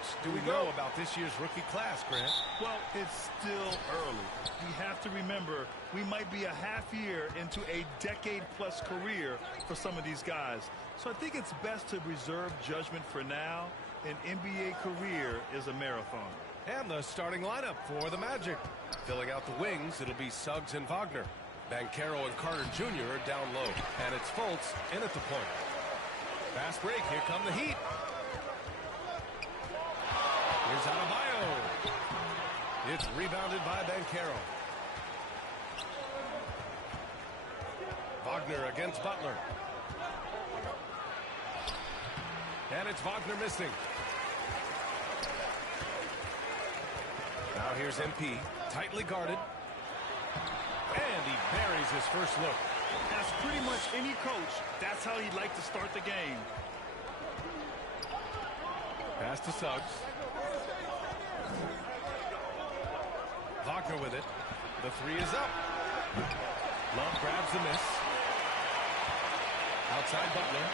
much do we know about this year's rookie class, Grant? Well, it's still early. We have to remember we might be a half year into a decade-plus career for some of these guys. So I think it's best to reserve judgment for now. An NBA career is a marathon. And the starting lineup for the Magic. Filling out the wings, it'll be Suggs and Wagner. Banchero and Carter Jr. are down low. And it's Fultz in at the point. Fast break. Here come the Heat. Here's Adebayo. It's rebounded by Banchero. Wagner against Butler. And it's Wagner missing. Now here's MP. Tightly guarded. And he buries his first look. As pretty much any coach, that's how he'd like to start the game. Pass to Suggs. Wagner with it. The three is up. Love grabs the miss. Outside Butler.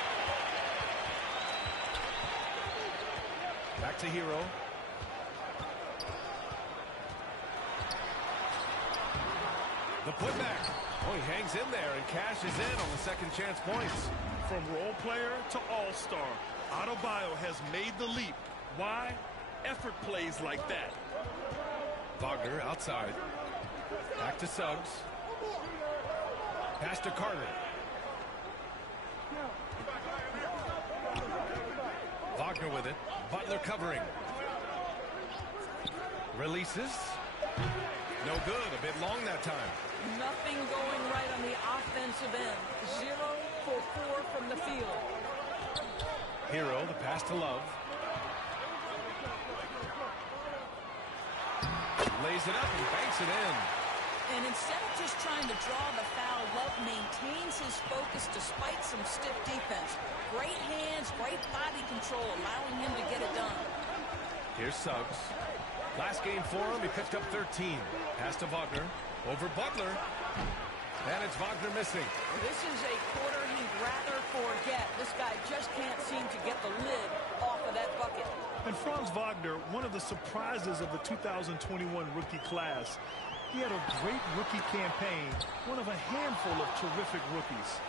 Back to Hero. The putback. Oh, he hangs in there and cashes in on the second chance points. From role player to all-star, Adebayo has made the leap. Why? Effort plays like that. Wagner outside. Back to Suggs. Pass to Carter. Wagner with it. Butler covering. Releases. No good. A bit long that time. Nothing going right on the offensive end. 0 for 4 from the field. Hero, the pass to Love. Lays it up and banks it in. And instead of just trying to draw the foul, Love maintains his focus despite some stiff defense. Great hands, great body control, allowing him to get it done. Here's Suggs. Last game for him, he picked up 13. Pass to Wagner. Over Butler. And it's Wagner missing. This is a quarter he'd rather forget. This guy just can't seem to get the lid off of that bucket. And Franz Wagner, one of the surprises of the 2021 rookie class. He had a great rookie campaign, one of a handful of terrific rookies.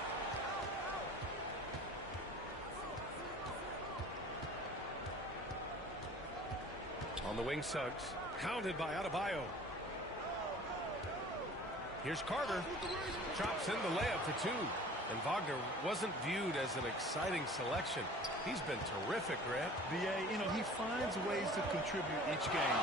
On the wing, Suggs. Counted by Adebayo. Here's Carter. Drops in the layup for two. And Wagner wasn't viewed as an exciting selection. He's been terrific, Grant. B.A., you know, he finds ways to contribute each game.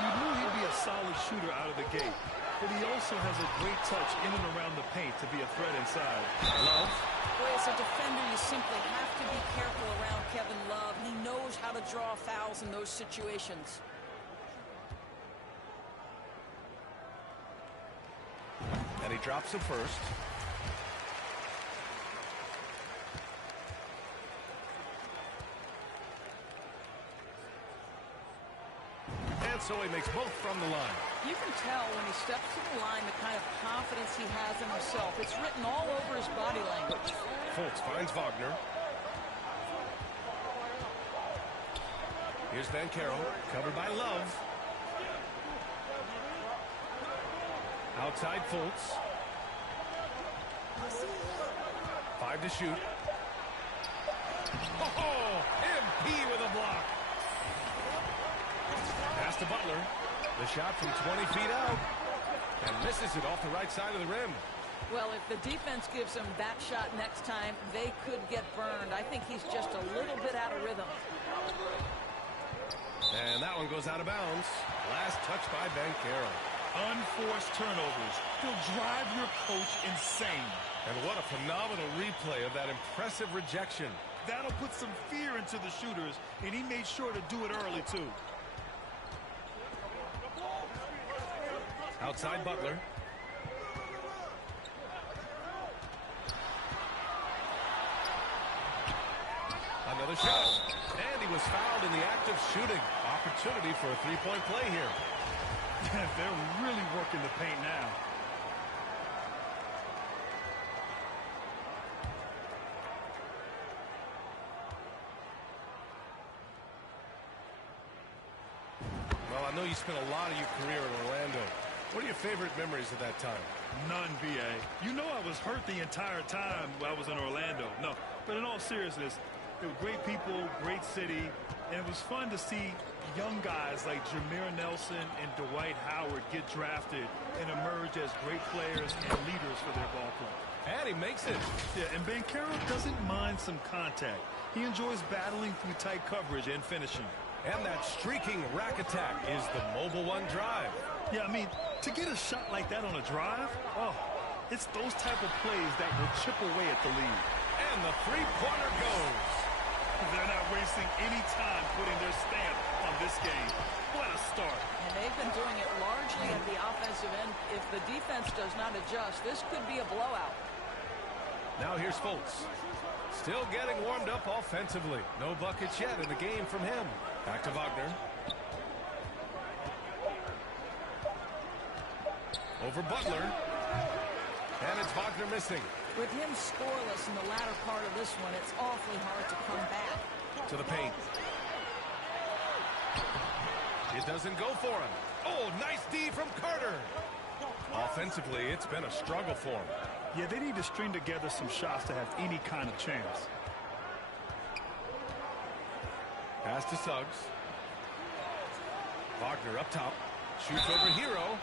You knew he'd be a solid shooter out of the gate. But he also has a great touch in and around the paint to be a threat inside. Love. Boy, as a defender, you simply have to be careful around Kevin Love. He knows how to draw fouls in those situations. And he drops the first. And so he makes both from the line. You can tell when he steps to the line the kind of confidence he has in himself. It's written all over his body language. Fultz finds Wagner. Here's Banchero, covered by Love. Outside Fultz. 5 to shoot. Oh, MP with a block. Pass to Butler. The shot from 20 feet out. And misses it off the right side of the rim. Well, if the defense gives him that shot next time, they could get burned. I think he's just a little bit out of rhythm. And that one goes out of bounds. Last touch by Banchero. Unforced turnovers. They'll drive your coach insane. And what a phenomenal replay of that impressive rejection. That'll put some fear into the shooters, and he made sure to do it early, too. Outside Butler. Another shot. And he was fouled in the act of shooting. Opportunity for a three-point play here. They're really working the paint now. I know you spent a lot of your career in Orlando. What are your favorite memories of that time? None, B.A. You know I was hurt the entire time while I was in Orlando. No, but in all seriousness, they were great people, great city, and it was fun to see young guys like Jameer Nelson and Dwight Howard get drafted and emerge as great players and leaders for their ball club. And he makes it. Yeah, and Bancaro doesn't mind some contact. He enjoys battling through tight coverage and finishing. And that streaking rack attack is the Mobile One drive. Yeah, I mean, to get a shot like that on a drive, oh, it's those type of plays that will chip away at the lead. And the three-pointer goes. They're not wasting any time putting their stamp on this game. What a start. And they've been doing it largely at the offensive end. If the defense does not adjust, this could be a blowout. Now here's Fultz. Still getting warmed up offensively. No buckets yet in the game from him. Back to Wagner. Over Butler. And it's Wagner missing. With him scoreless in the latter part of this one, it's awfully hard to come back. To the paint. It doesn't go for him. Oh, nice D from Carter. Offensively, it's been a struggle for him. Yeah, they need to string together some shots to have any kind of chance. Pass to Suggs. Wagner up top. Shoots over Hero.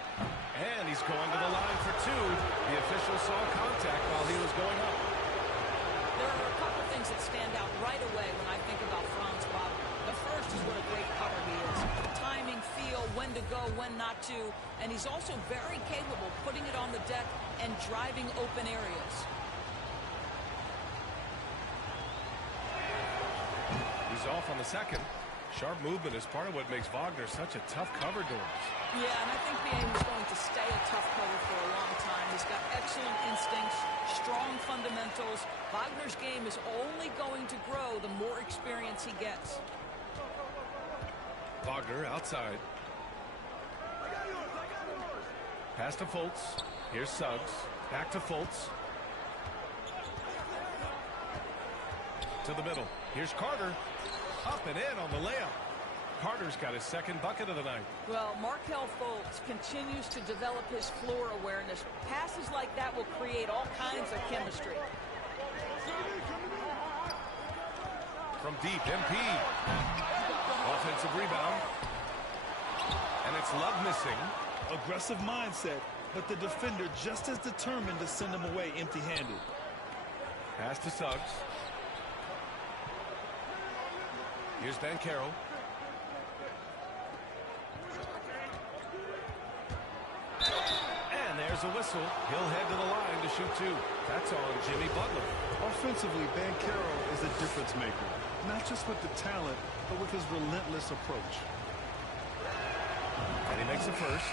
And he's going to the line for two. The official saw contact while he was going up. There are a couple things that stand out right away when I think about Franz Wagner. The first is what a great cutter he is. Timing, feel, when to go, when not to. And he's also very capable putting it on the deck and driving open areas. He's off on the second. Sharp movement is part of what makes Wagner such a tough cover doors. Yeah, and I think BA was going to stay a tough cover for a long time. He's got excellent instincts, strong fundamentals. Wagner's game is only going to grow the more experience he gets. Wagner outside. Pass to Fultz. Here's Suggs. Back to Fultz. To the middle. Here's Carter. Up and in on the layup. Carter's got his second bucket of the night. Well, Markelle Fultz continues to develop his floor awareness. Passes like that will create all kinds of chemistry. From deep, MP. Offensive rebound. And it's Love missing. Aggressive mindset, but the defender just as determined to send him away empty-handed. Pass to Suggs. Here's Bancaro. And there's a whistle. He'll head to the line to shoot two. That's on Jimmy Butler. Offensively, Bancaro is a difference maker. Not just with the talent, but with his relentless approach. And he makes it first.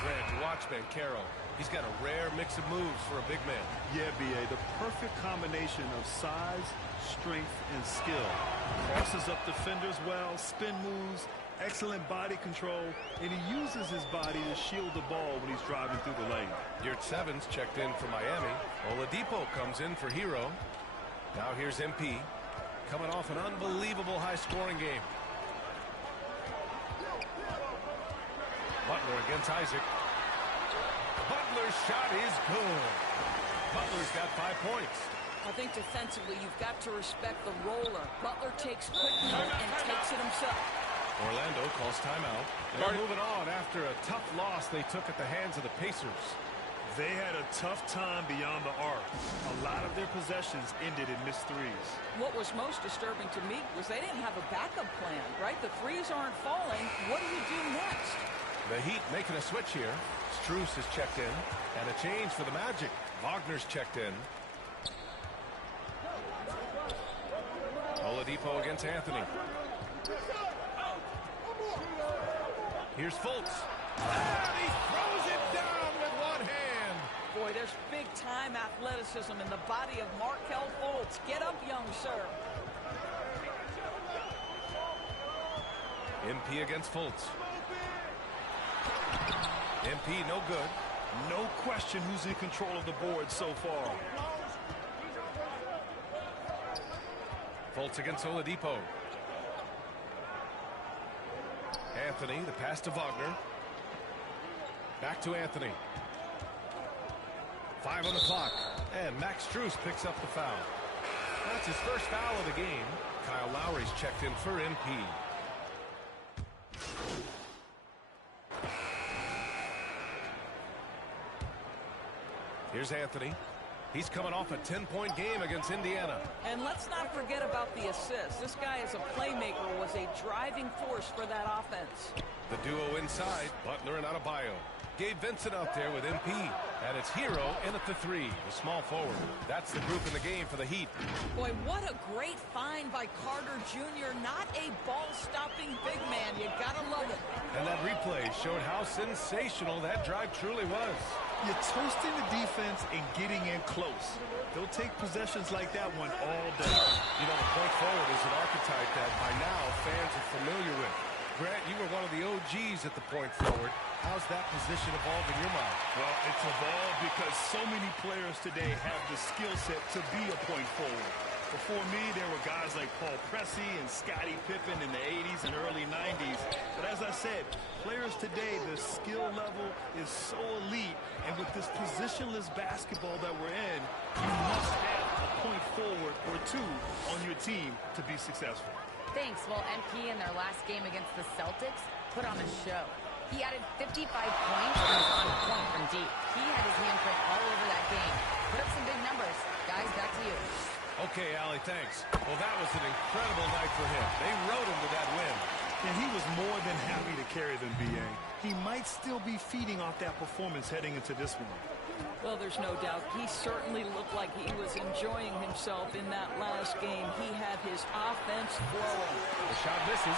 Grant, watch Bancaro. He's got a rare mix of moves for a big man. Yeah, B.A., the perfect combination of size, strength, and skill. Crosses up defenders well, spin moves, excellent body control, and he uses his body to shield the ball when he's driving through the lane. Yurt Sevens checked in for Miami. Oladipo comes in for Hero. Now here's MP, coming off an unbelievable high-scoring game. Butler against Isaac. Butler's shot is good. Butler's got 5 points. I think defensively you've got to respect the roller. Butler takes quick note and takes it himself. Orlando calls timeout. They're moving on after a tough loss they took at the hands of the Pacers. They had a tough time beyond the arc. A lot of their possessions ended in missed threes. What was most disturbing to me was they didn't have a backup plan, right? The threes aren't falling. What do you do next? The Heat making a switch here. Strus is checked in. And a change for the Magic. Wagner's checked in. Oladipo against Anthony. Here's Fultz. And he throws it down with one hand. Boy, there's big-time athleticism in the body of Markelle Fultz. Get up, young sir. MP against Fultz. MP no good. No question who's in control of the board so far. Fultz against Oladipo. Anthony, the pass to Wagner. Back to Anthony. 5 on the clock. And Max Strus picks up the foul. That's his first foul of the game. Kyle Lowry's checked in for MP. Here's Anthony. He's coming off a 10-point game against Indiana. And let's not forget about the assist. This guy is a playmaker, was a driving force for that offense. The duo inside, Butler and Adebayo. Gabe Vincent out there with MP. And it's Hero in at the 3, the small forward. That's the group in the game for the Heat. Boy, what a great find by Carter Jr. Not a ball-stopping big man. You gotta love it. And that replay showed how sensational that drive truly was. You're toasting the defense and getting in close. They'll take possessions like that one all day. You know, the point forward is an archetype that by now fans are familiar with. Grant, you were one of the OGs at the point forward. How's that position evolved in your mind? Well, it's evolved because so many players today have the skill set to be a point forward. Before me, there were guys like Paul Pressey and Scottie Pippen in the 80s and early 90s. But as I said, players today, the skill level is so elite. And with this positionless basketball that we're in, you must have a point forward or two on your team to be successful. Thanks. Well, MP in their last game against the Celtics put on a show. He added 55 points and was on point from deep. He had his handprint all over that game. Put up some big numbers. Guys, back to you. Okay, Allie, thanks. Well, that was an incredible night for him. They rode him to that win. And he was more than happy to carry them, B.A. He might still be feeding off that performance heading into this one. Well, there's no doubt. He certainly looked like he was enjoying himself in that last game. He had his offense flowing. The shot misses.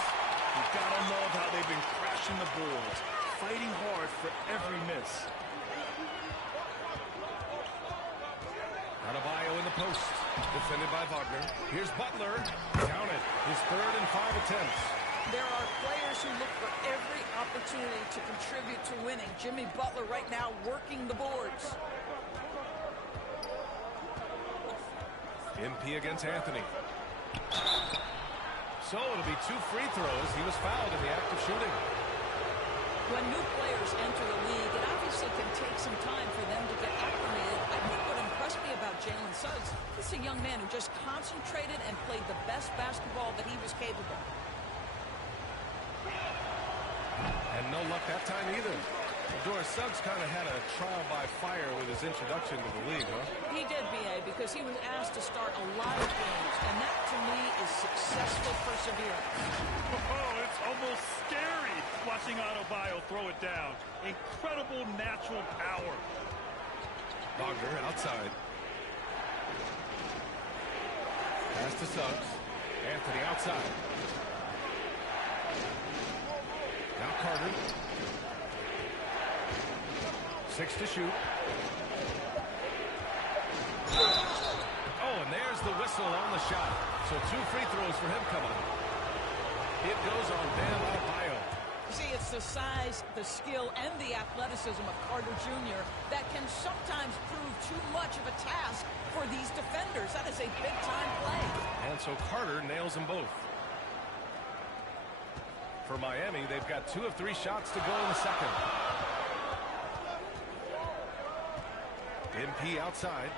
You've got to love how they've been crashing the boards, fighting hard for every miss. Adebayo in the post. Defended by Wagner. Here's Butler. Count it. His 3rd and 5 attempts. There are players who look for every opportunity to contribute to winning. Jimmy Butler right now working the boards. MP against Anthony. So it'll be 2 free throws. He was fouled in the act of shooting. When new players enter the league, it obviously can take some time for them to get acclimated. I think what impressed me about Jalen Suggs, he's a young man who just concentrated and played the best basketball that he was capable. And no luck that time either. Doris, Suggs kind of had a trial by fire with his introduction to the league, huh? He did, B.A., because he was asked to start a lot of games, and that, to me, is successful perseverance. Oh, it's almost scary watching Adebayo throw it down. Incredible natural power. Wagner outside. Pass to Suggs. Anthony outside. Now Carter. 6 to shoot. Oh, and there's the whistle on the shot. So 2 free throws for him coming up. It goes on Bam Adebayo. See, it's the size, the skill, and the athleticism of Carter Jr. that can sometimes prove too much of a task for these defenders. That is a big-time play. And so Carter nails them both. For Miami, they've got 2 of 3 shots to go in the second. MP outside.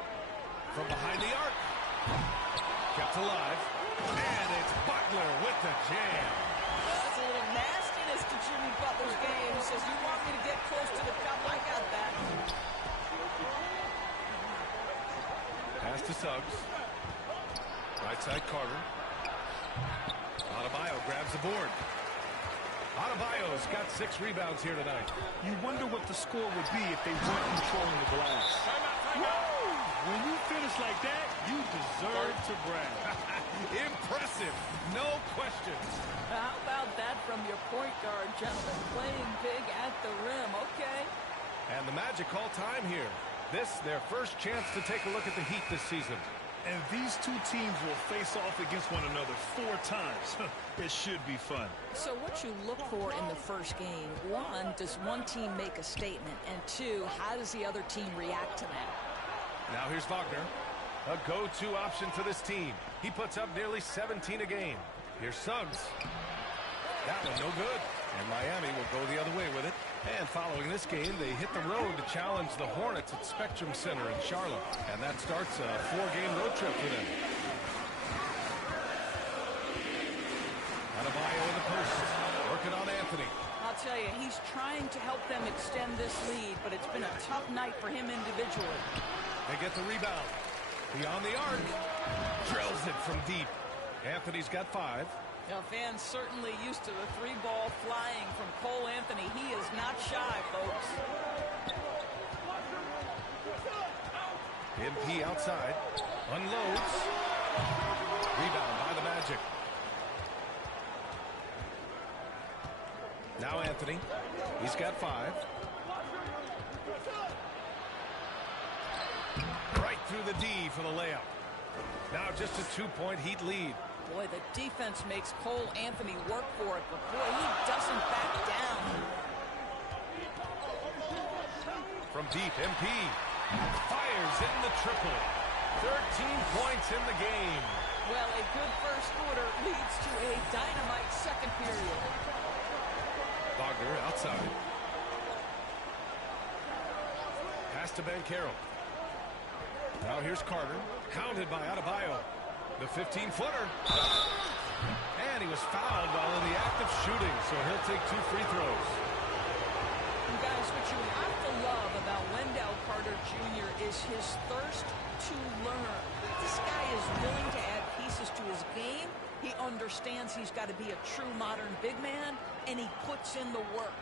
From behind the arc. Kept alive. And it's Butler with the jam. That's a little nastiness to Jimmy Butler's game. He says, you want me to get close to the cup? I got that. Pass to Suggs. Right side Carter. Adebayo grabs the board. Adebayo's got 6 rebounds here tonight. You wonder what the score would be if they weren't controlling the glass. Woo! When you finish like that, you deserve to brag. Impressive. No questions. How about that from your point guard, gentlemen? Playing big at the rim. Okay. And the Magic call time here. This, their first chance to take a look at the Heat this season. And these 2 teams will face off against one another 4 times. It should be fun. So what you look for in the first game, 1, does one team make a statement? And 2, how does the other team react to that? Now here's Wagner. A go-to option for this team. He puts up nearly 17 a game. Here's Suggs. That one no good. And Miami will go the other way with it. And following this game, they hit the road to challenge the Hornets at Spectrum Center in Charlotte. And that starts a 4-game road trip for them. Adebayo in the post, working on Anthony. I'll tell you, he's trying to help them extend this lead, but it's been a tough night for him individually. They get the rebound. Beyond the arc. Drills it from deep. Anthony's got 5. Now, fans certainly used to the 3-ball flying from Cole Anthony. He is not shy, folks. MP outside. Unloads. Rebound by the Magic. Now Anthony. He's got 5. Right through the D for the layup. Now just a 2-point Heat lead. Boy, the defense makes Cole Anthony work for it, but boy, he doesn't back down. From deep, MP fires in the triple. 13 points in the game. Well, a good first quarter leads to a dynamite second period. Wagner outside. Pass to Bankero. Now here's Carter. Hounded by Adebayo. The 15-footer. And he was fouled while in the act of shooting, so he'll take 2 free throws. And guys, what you have to love about Wendell Carter Jr. is his thirst to learn. This guy is willing to add pieces to his game. He understands he's got to be a true modern big man, and he puts in the work.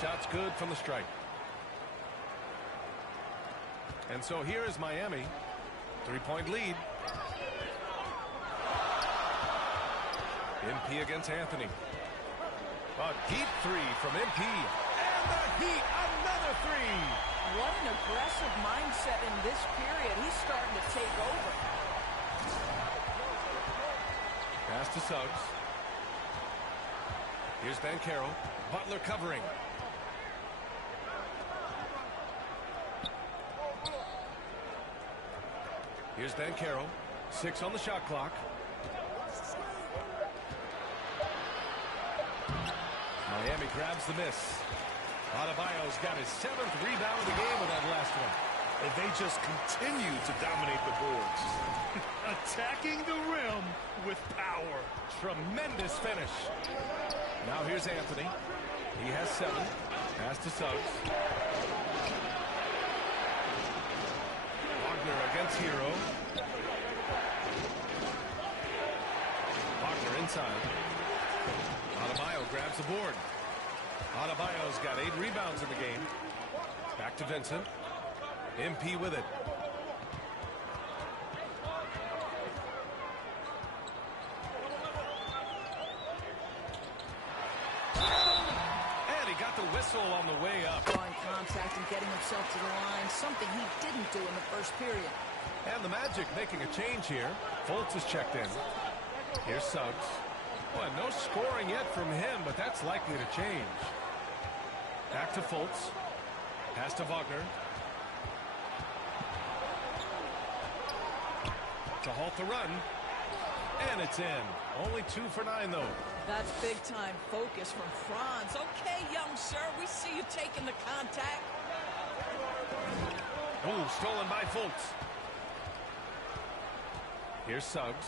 Shot's good from the stripe. And so here is Miami. 3-point lead. MP against Anthony. A deep 3 from MP. And the Heat, another 3. What an aggressive mindset in this period. He's starting to take over. Pass to Suggs. Here's Bankero. Butler covering. Here's Bankero. 6 on the shot clock. Miami grabs the miss. Adebayo's got his 7th rebound of the game with that last one. And they just continue to dominate the boards. Attacking the rim with power. Tremendous finish. Now here's Anthony. He has 7. Pass to Suggs. Wagner against Hero. Wagner inside. Adebayo grabs the board. Adebayo's got 8 rebounds in the game. Back to Vincent. MP with it. And he got the whistle on the way up. Drawing contact and getting himself to the line, something he didn't do in the first period. And the Magic making a change here. Fultz is checked in. Here's Suggs. Well, no scoring yet from him, but that's likely to change. Back to Fultz. Pass to Wagner. To halt the run. And it's in. Only 2 for 9, though. That's big-time focus from Franz. Okay, young sir, we see you taking the contact. Oh, stolen by Fultz. Here's Suggs.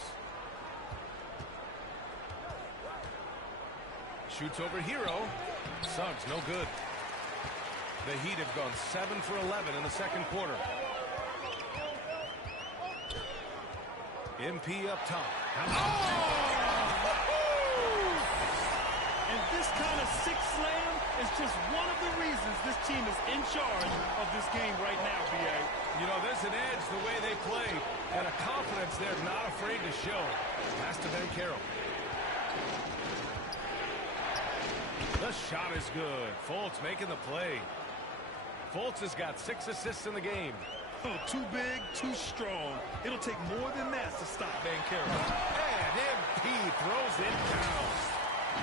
Shoots over Hero. Suggs, no good. The Heat have gone 7 for 11 in the second quarter. MP up top. And this kind of six slam is just one of the reasons this team is in charge of this game right now, B.A. You know, there's an edge the way they play, and a confidence they're not afraid to show. Pass to Bankero. The shot is good. Fultz making the play. Fultz has got 6 assists in the game. Oh, too big, too strong. It'll take more than that to stop Mycareer. And MP throws it down.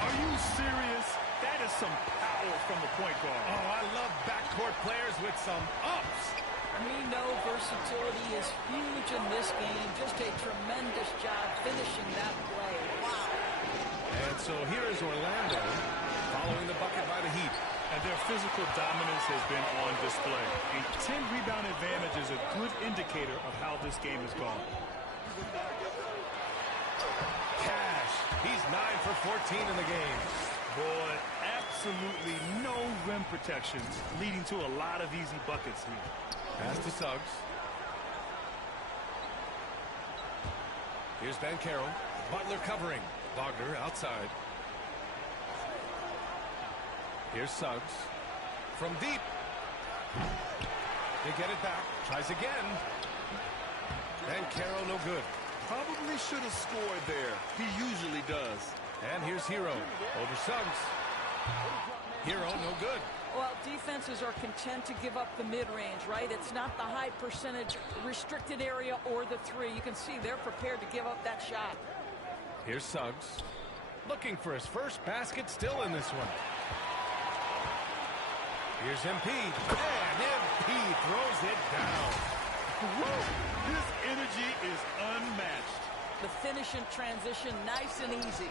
Are you serious? That is some power from the point guard. Oh, I love backcourt players with some ups. We know versatility is huge in this game. Just a tremendous job finishing that play. Wow. And so here is Orlando following the bucket by the Heat. And their physical dominance has been on display. A 10-rebound advantage is a good indicator of how this game has gone. Cash. He's 9 for 14 in the game. Boy, absolutely no rim protection, leading to a lot of easy buckets here. Pass to Suggs. Here's Bankero. Butler covering. Wagner outside. Here's Suggs. From deep. They get it back. Tries again. Bankero no good. Probably should have scored there. He usually does. And here's Hero. Over Suggs. Hero no good. Well, defenses are content to give up the mid-range, right? It's not the high percentage restricted area or the three. You can see they're prepared to give up that shot. Here's Suggs. Looking for his first basket still in this one. Here's MP. And MP throws it down. Woo! His energy is unmatched. The finish in transition, nice and easy.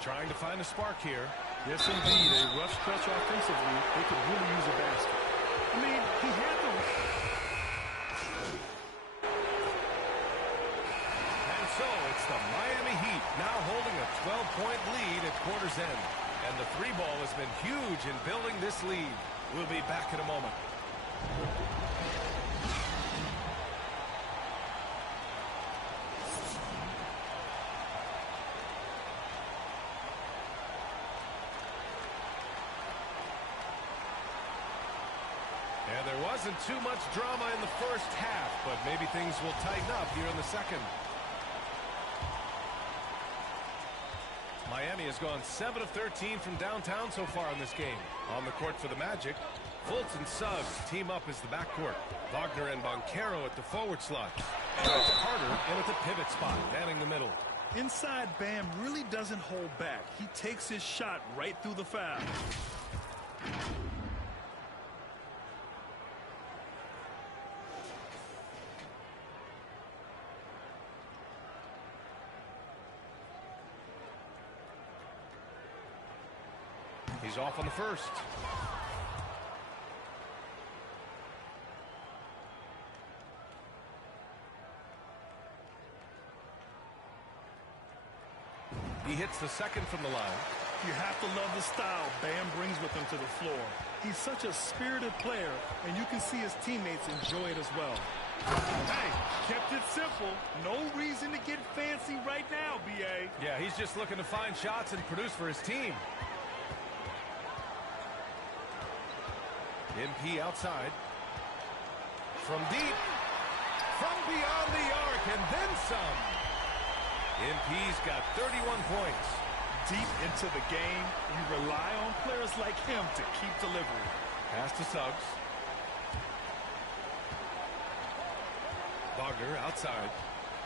Trying to find a spark here. Yes, indeed. A rough stretch offensively. They could really use a basket. I mean, he had the... And so it's the Miami Heat now holding a 12-point lead at quarter's end. And the three ball has been huge in building this lead. We'll be back in a moment. And there wasn't too much drama in the first half, but maybe things will tighten up here in the second. Miami has gone 7 of 13 from downtown so far in this game. On the court for the Magic, Fultz and Suggs team up as the backcourt. Wagner and Bankero at the forward slot. And it's Carter in at the pivot spot, manning the middle. Inside, Bam really doesn't hold back. He takes his shot right through the foul. He's off on the first. He hits the second from the line. You have to love the style Bam brings with him to the floor. He's such a spirited player, and you can see his teammates enjoy it as well. Hey, kept it simple. No reason to get fancy right now, B.A. Yeah, he's just looking to find shots and produce for his team. MP outside. From deep. From beyond the arc, and then some. MP's got 31 points. Deep into the game, you rely on players like him to keep delivering. Pass to Suggs. Wagner outside.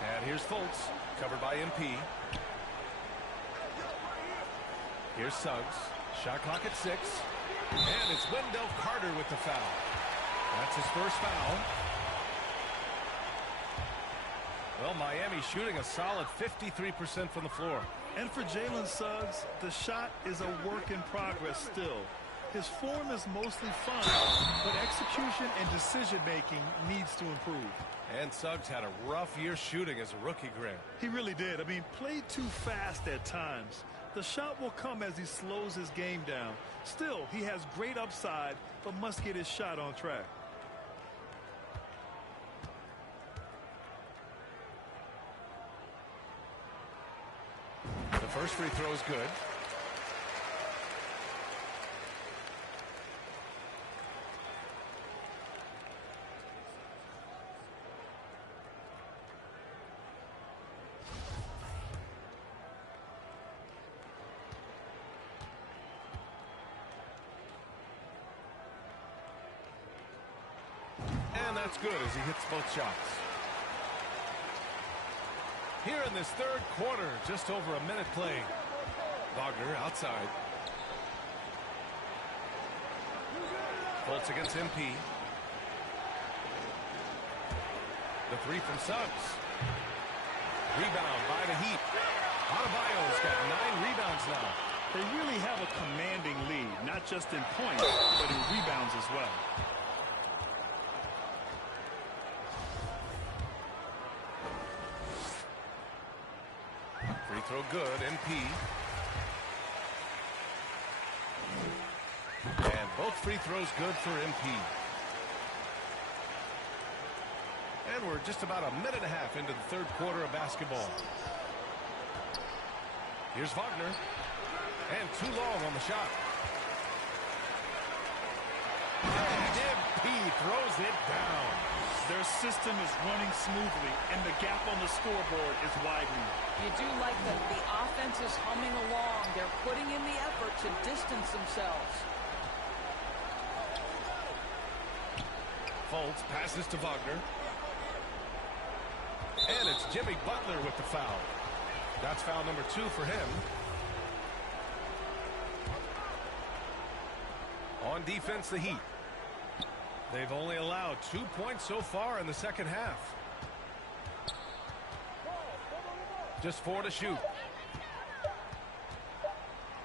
And here's Fultz, covered by MP. Here's Suggs. Shot clock at 6. And it's Wendell Carter with the foul. That's his first foul. Well, Miami shooting a solid 53% from the floor. And for Jalen Suggs, the shot is a work in progress still. His form is mostly fine, but execution and decision-making needs to improve. And Suggs had a rough year shooting as a rookie, Grant. He really did. I mean, played too fast at times. The shot will come as he slows his game down. Still, he has great upside, but must get his shot on track. The first free throw is good. And that's good as he hits both shots. Here in this third quarter, just over a minute played. Wagner outside. Fultz against MP. The three from Suggs. Rebound by the Heat. Adebayo's got 9 rebounds now. They really have a commanding lead, not just in points, but in rebounds as well. Free throw good, NP. And both free throws good for MP. And we're just about a minute and a half into the third quarter of basketball. Here's Wagner. And too long on the shot. And MP throws it down. Their system is running smoothly, and the gap on the scoreboard is widening. You do like that the offense is humming along. They're putting in the effort to distance themselves. Fultz passes to Wagner. And it's Jimmy Butler with the foul. That's foul number 2 for him. On defense, the Heat. They've only allowed 2 points so far in the second half. Just 4 to shoot.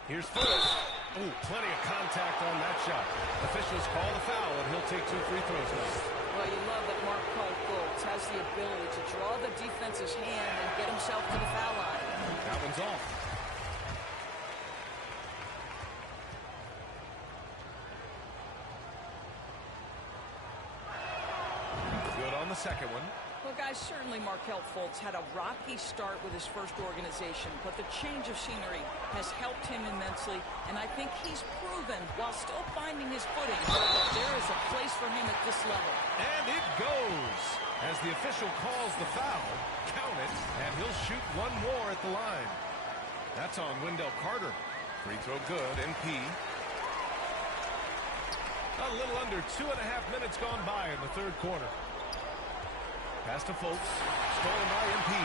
Here's Fultz. Ooh, plenty of contact on that shot. Officials call the foul, and he'll take 2 free throws now. Well, you love that Markelle Fultz has the ability to draw the defense's hand and get himself to the foul line. That one's off. Good on the second one. Well, guys, certainly Markelle Fultz had a rocky start with his first organization, but the change of scenery has helped him immensely, and I think he's proven, while still finding his footing, that there is a place for him at this level. And it goes. As the official calls the foul, count it, and he'll shoot one more at the line. That's on Wendell Carter. Free throw good, NP. A little under 2.5 minutes gone by in the third quarter. Pass to Fultz. Stolen by MP.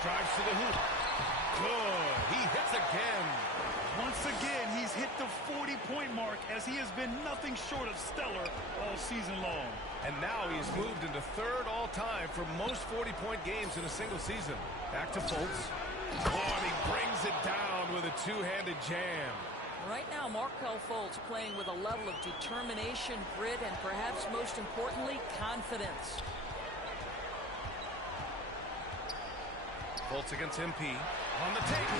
Drives to the hoop. Good. He hits again. Once again, he's hit the 40-point mark as he has been nothing short of stellar all season long. And now he's moved into third all-time for most 40-point games in a single season. Back to Fultz. Oh, and he brings it down with a two-handed jam. Right now, Markelle Fultz playing with a level of determination, grit, and perhaps most importantly, confidence. Fultz against MP. On the take.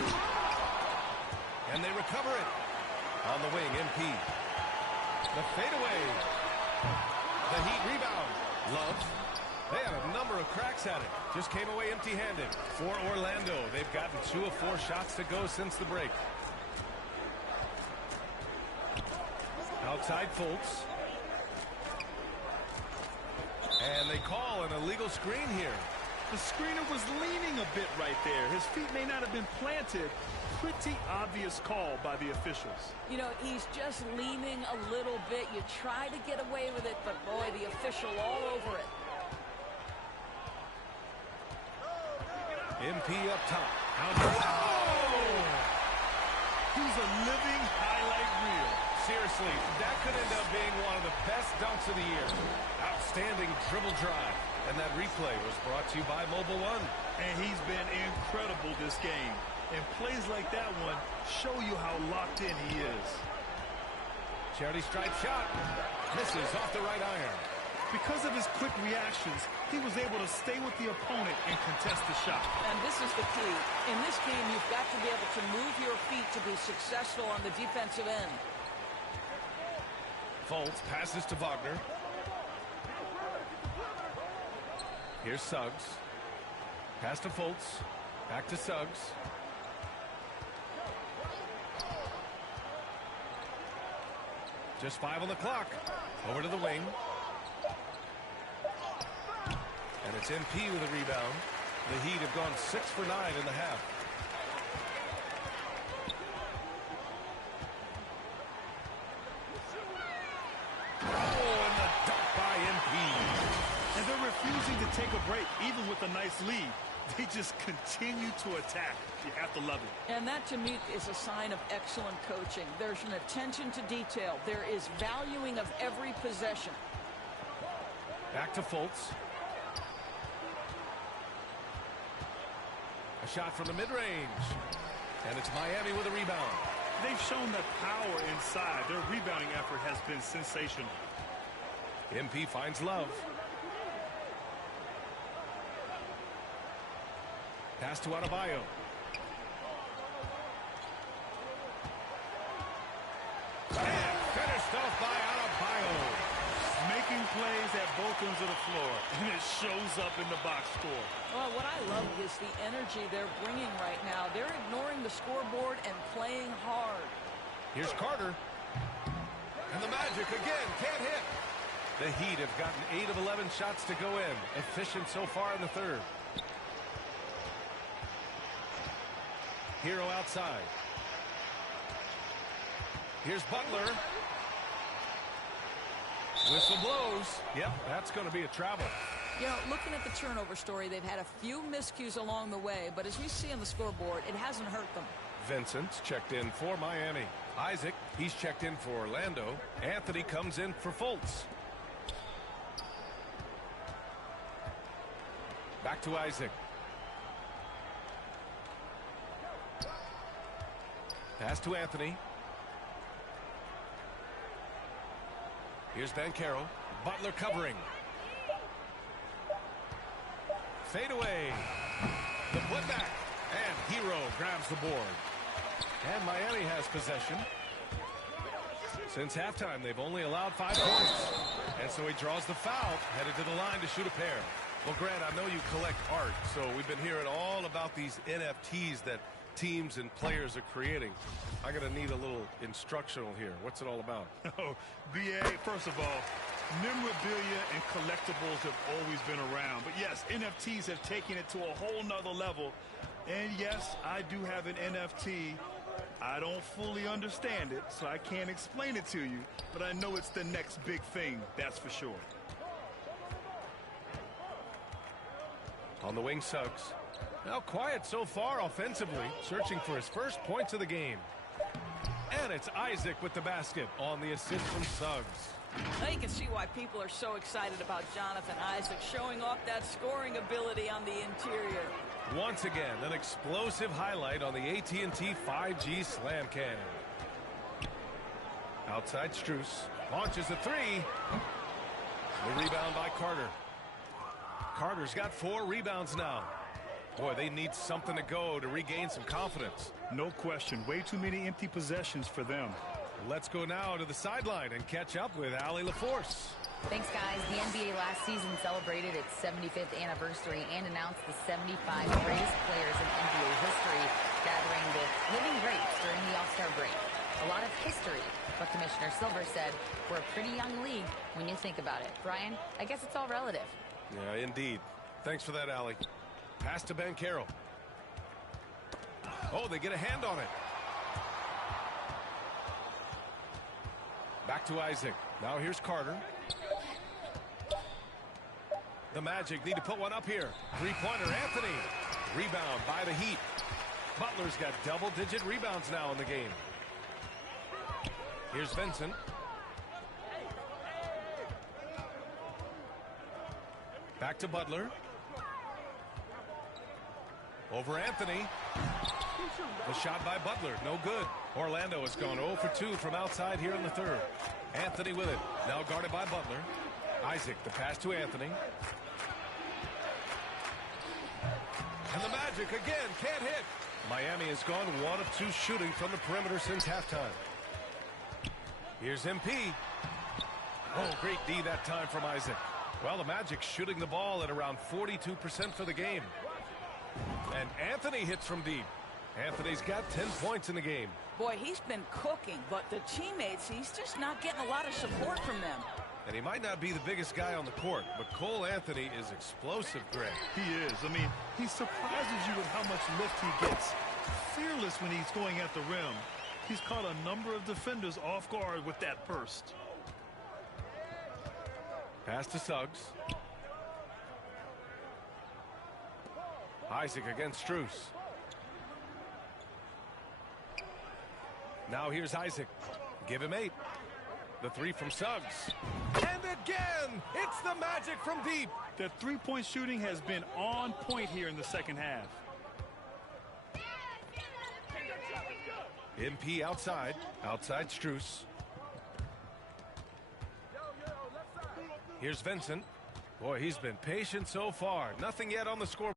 And they recover it. On the wing, MP. The fadeaway. The Heat rebound. Love. They had a number of cracks at it. Just came away empty-handed. For Orlando, they've gotten 2 of 4 shots to go since the break. Outside Fultz. And they call an illegal screen here. The screener was leaning a bit right there. His feet may not have been planted. Pretty obvious call by the officials. You know, he's just leaning a little bit. You try to get away with it, but boy, the official all over it. MP up top. He's a living highlight reel. Seriously, that could end up being one of the best dunks of the year. Outstanding dribble drive. And that replay was brought to you by Mobile One. And he's been incredible this game. And plays like that one show you how locked in he is. Charity stripe shot. Misses off the right iron. Because of his quick reactions, he was able to stay with the opponent and contest the shot. And this is the key. In this game, you've got to be able to move your feet to be successful on the defensive end. Fultz passes to Wagner. Here's Suggs. Pass to Fultz. Back to Suggs. Just 5 on the clock. Over to the wing. And it's MP with a rebound. The Heat have gone 6 for 9 in the half. Oh, and the dunk by MP. And they're refusing to take a break, even with a nice lead. They just continue to attack. You have to love it. And that, to me, is a sign of excellent coaching. There's an attention to detail. There is valuing of every possession. Back to Fultz. A shot from the mid-range. And it's Miami with a rebound. They've shown the power inside. Their rebounding effort has been sensational. MP finds Love. Pass to Adebayo. And finished off by Adebayo. Making plays at both ends of the floor, and it shows up in the box score. Well, what I love is the energy they're bringing right now. They're ignoring the scoreboard and playing hard. Here's Carter. And the Magic again can't hit. The Heat have gotten 8 of 11 shots to go in. Efficient so far in the third. Hero outside. Here's Butler. Whistle blows. Yep, that's going to be a travel. You know, looking at the turnover story, they've had a few miscues along the way, but as we see on the scoreboard, it hasn't hurt them. Vincent's checked in for Miami. Isaac, he's checked in for Orlando. Anthony comes in for Fultz. Back to Isaac. Pass to Anthony. Here's Banchero. Butler covering. Fade away. The putback. And Hero grabs the board. And Miami has possession. Since halftime, they've only allowed 5 points. And so he draws the foul, headed to the line to shoot a pair. Well, Grant, I know you collect art, so we've been hearing all about these NFTs that teams and players are creating. I'm going to need a little instructional here. What's it all about? Oh, BA, first of all, memorabilia and collectibles have always been around. But yes, NFTs have taken it to a whole nother level. And yes, I do have an NFT. I don't fully understand it, so I can't explain it to you. But I know it's the next big thing, that's for sure. On the wing, Suggs. Now quiet so far offensively, searching for his first points of the game. And it's Isaac with the basket on the assist from Suggs. Now you can see why people are so excited about Jonathan Isaac showing off that scoring ability on the interior. Once again, an explosive highlight on the AT&T 5G Slam Cam. Outside Strus. Launches a 3. The rebound by Carter. Carter's got 4 rebounds now. Boy, they need something to go to regain some confidence. No question. Way too many empty possessions for them. Let's go now to the sideline and catch up with Allie LaForce. Thanks, guys. The NBA last season celebrated its 75th anniversary and announced the 75 greatest players in NBA history, gathering the living greats during the All-Star break. A lot of history, but Commissioner Silver said, we're a pretty young league when you think about it. Brian, I guess it's all relative. Yeah, indeed. Thanks for that, Allie. Pass to Banchero. Oh, they get a hand on it. Back to Isaac. Now here's Carter. The Magic need to put one up here. Three-pointer, Anthony. Rebound by the Heat. Butler's got double-digit rebounds now in the game. Here's Vincent. Back to Butler. Over Anthony. The shot by Butler, no good. Orlando has gone 0 for 2 from outside here in the third. Anthony with it, now guarded by Butler. Isaac, the pass to Anthony. And the Magic again can't hit. Miami has gone 1 of 2 shooting from the perimeter since halftime. Here's MP. Oh, great D that time from Isaac. Well, the Magic shooting the ball at around 42% for the game. And Anthony hits from deep. Anthony's got 10 points in the game. Boy, he's been cooking, but the teammates, he's just not getting a lot of support from them. And he might not be the biggest guy on the court, but Cole Anthony is explosive, Greg. He is. I mean, he surprises you with how much lift he gets. Fearless when he's going at the rim. He's caught a number of defenders off guard with that burst. Pass to Suggs. Isaac against Strus. Now here's Isaac. Give him 8. The 3 from Suggs. And again, it's the Magic from deep. The three-point shooting has been on point here in the second half. MP outside. Outside Strus. Here's Vincent. Boy, he's been patient so far. Nothing yet on the score.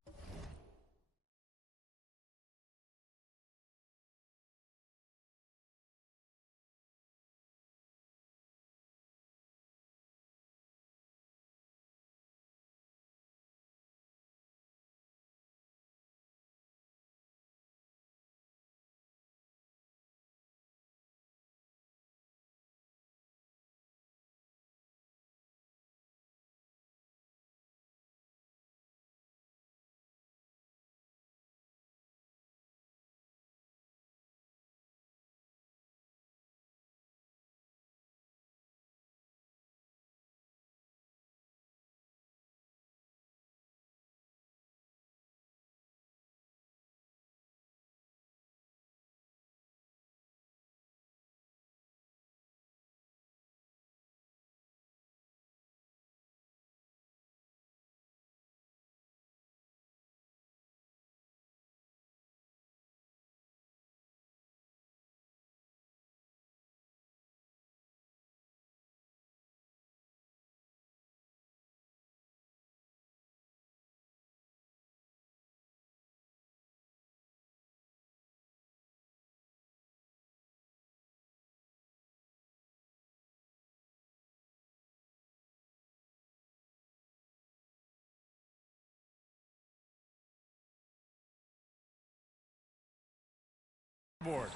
Board.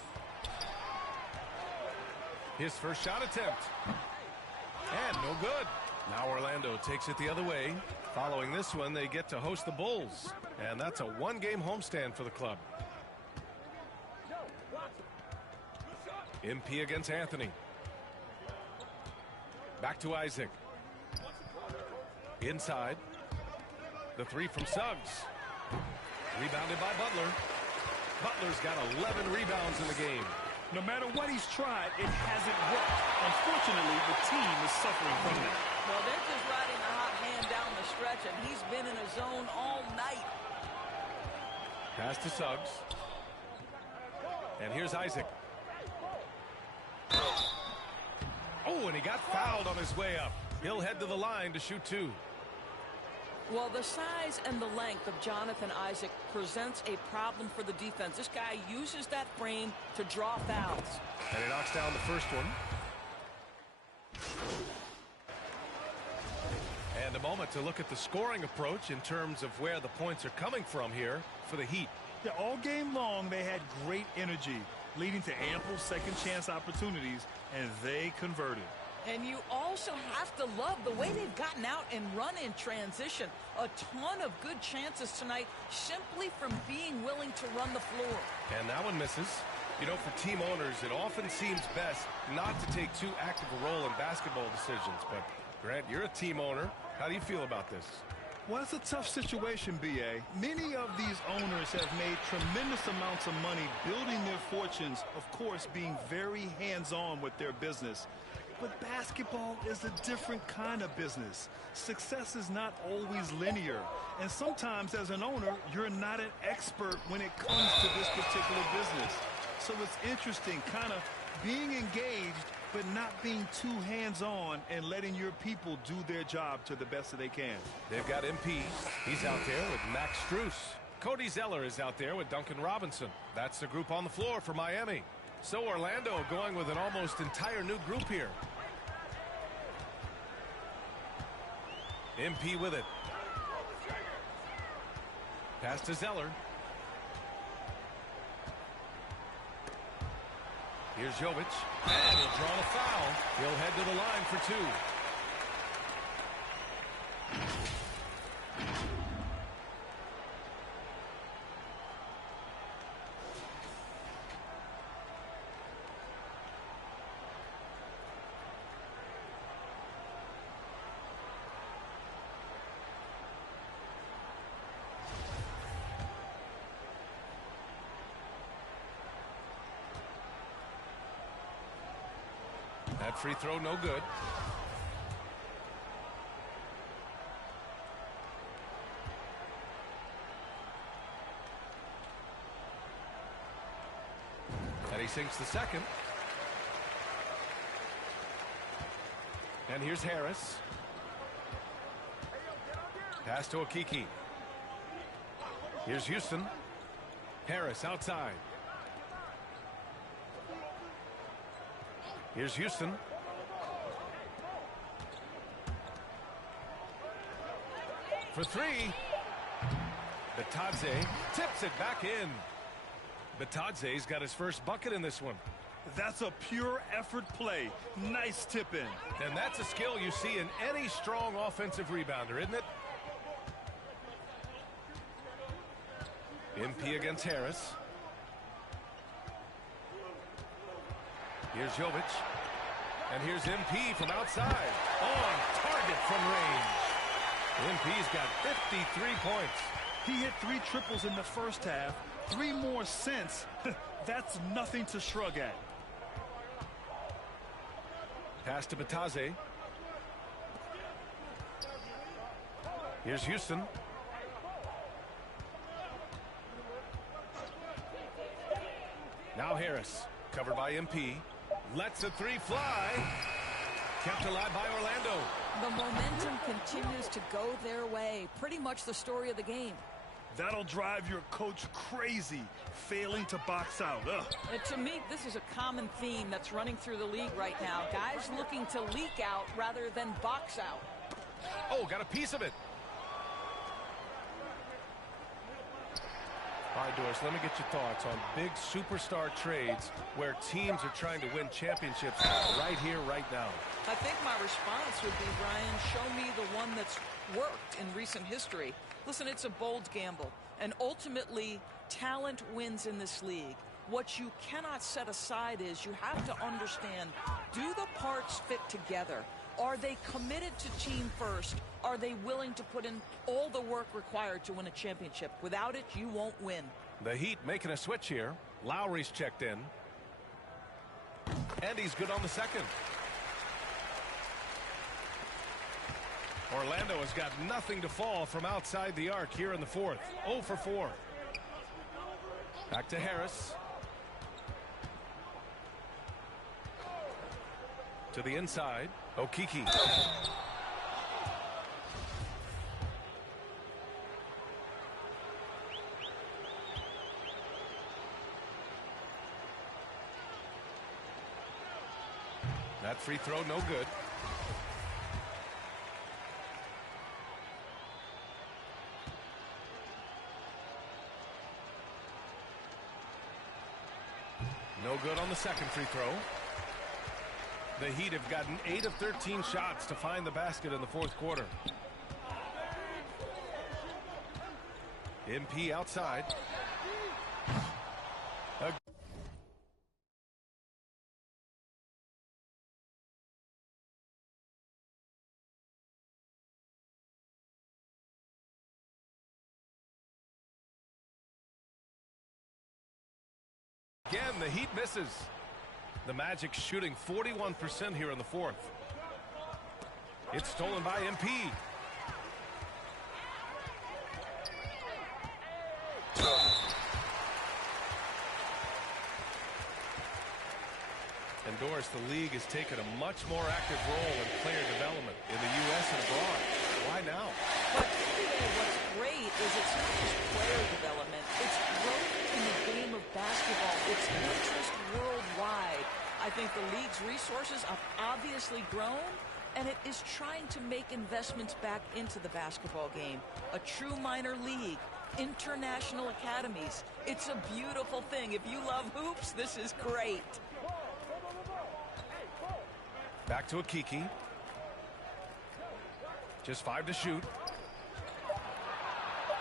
His first shot attempt. And no good. Now Orlando takes it the other way. Following this one, they get to host the Bulls. And that's a one-game homestand for the club. MP against Anthony. Back to Isaac. Inside. The 3 from Suggs. Rebounded by Butler. Butler's got 11 rebounds in the game. No matter what he's tried, it hasn't worked. Unfortunately, the team is suffering from that. Well, they're just riding a hot hand down the stretch, and he's been in a zone all night. Pass to Suggs. And here's Isaac. Oh, and he got fouled on his way up. He'll head to the line to shoot 2. Well, the size and the length of Jonathan Isaac presents a problem for the defense. This guy uses that frame to draw fouls. And he knocks down the first one. And a moment to look at the scoring approach in terms of where the points are coming from here for the Heat. Yeah, all game long, they had great energy, leading to ample second chance opportunities, and they converted. And you also have to love the way they've gotten out and run in transition. A ton of good chances tonight simply from being willing to run the floor. And that one misses. You know, for team owners, it often seems best not to take too active a role in basketball decisions. But, Grant, you're a team owner. How do you feel about this? Well, it's a tough situation, B.A. Many of these owners have made tremendous amounts of money building their fortunes, of course, being very hands-on with their business. But basketball is a different kind of business. Success is not always linear. And sometimes as an owner, you're not an expert when it comes to this particular business. So it's interesting kind of being engaged, but not being too hands-on and letting your people do their job to the best that they can. They've got MP. He's out there with Max Strus. Cody Zeller is out there with Duncan Robinson. That's the group on the floor for Miami. So Orlando going with an almost entire new group here. MP with it. Pass to Zeller. Here's Jovic. And he'll draw a foul. He'll head to the line for 2. That free throw no good. And he sinks the second. And here's Harris. Pass to Okiki. Here's Houston. Harris outside. Here's Houston. For three. Batadze tips it back in. Batadze's got his first bucket in this one. That's a pure effort play. Nice tip in. And that's a skill you see in any strong offensive rebounder, isn't it? MP against Harris. Here's Jovic. And here's MP from outside. On target from range. MP's got 53 points. He hit 3 triples in the first half. 3 more since. That's nothing to shrug at. Pass to Batadze. Here's Houston. Now Harris, covered by MP. Lets a three fly. Kept alive by Orlando. The momentum continues to go their way. Pretty much the story of the game. That'll drive your coach crazy, failing to box out. Ugh. To me, this is a common theme that's running through the league right now. Guys looking to leak out rather than box out. Oh, got a piece of it. All right, Doris, let me get your thoughts on big superstar trades where teams are trying to win championships right here, right now. I think my response would be, Brian, show me the one that's worked in recent history. Listen, it's a bold gamble, and ultimately, talent wins in this league. What you cannot set aside is you have to understand, do the parts fit together? Are they committed to team first? Are they willing to put in all the work required to win a championship? Without it, you won't win. The Heat making a switch here. Lowry's checked in. And he's good on the second. Orlando has got nothing to fall from outside the arc here in the fourth. 0 for 4. Back to Harris. To the inside. Okiki. That free throw no good. No good on the second free throw. The Heat have gotten 8 of 13 shots to find the basket in the fourth quarter. MP outside. Again, the Heat misses. The Magic shooting 41% here in the fourth. It's stolen by MP. And Doris, the league has taken a much more active role in player development in the U.S. and abroad. Why now? But today, what's great is it's not just player development. It's growth in the game of basketball. It's interest worldwide. I think the league's resources have obviously grown, and it is trying to make investments back into the basketball game. A true minor league, international academies. It's a beautiful thing. If you love hoops, this is great. Back to Okiki. Just 5 to shoot.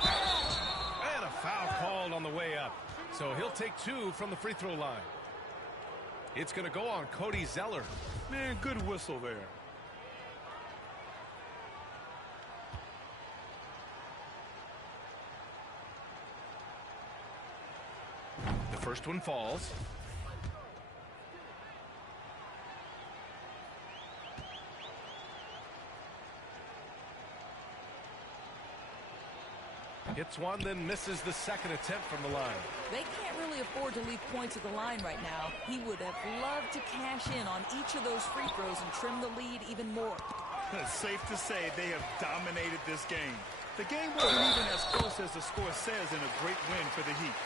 And a foul called on the way up. So he'll take 2 from the free throw line. It's going to go on Cody Zeller. Man, good whistle there. The first one falls. Hits one, then misses the second attempt from the line. They can't really afford to leave points at the line right now. He would have loved to cash in on each of those free throws and trim the lead even more. It's safe to say they have dominated this game. The game wasn't even as close as the score says in a great win for the Heat.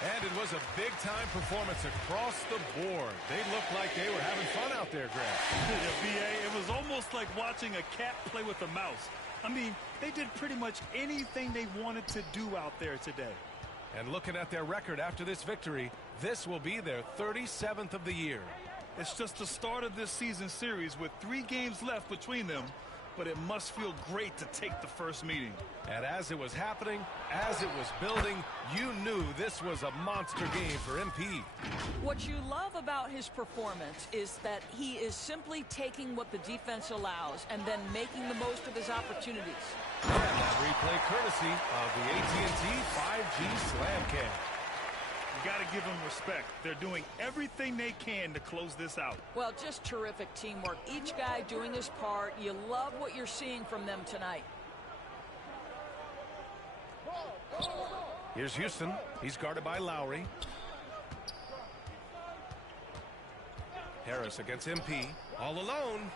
And it was a big-time performance across the board. They looked like they were having fun out there, Grant. Yeah, B.A., it was almost like watching a cat play with a mouse. I mean, they did pretty much anything they wanted to do out there today. And looking at their record after this victory, this will be their 37th of the year. It's just the start of this season series with 3 games left between them, but it must feel great to take the first meeting. And as it was happening, as it was building, you knew this was a monster game for MP. What you love about his performance is that he is simply taking what the defense allows and then making the most of his opportunities. And that replay courtesy of the AT&T 5G Slam Cam. You got to give them respect. They're doing everything they can to close this out. Well, just terrific teamwork. Each guy doing his part. You love what you're seeing from them tonight. Here's Houston. He's guarded by Lowry. Harris against MP. All alone.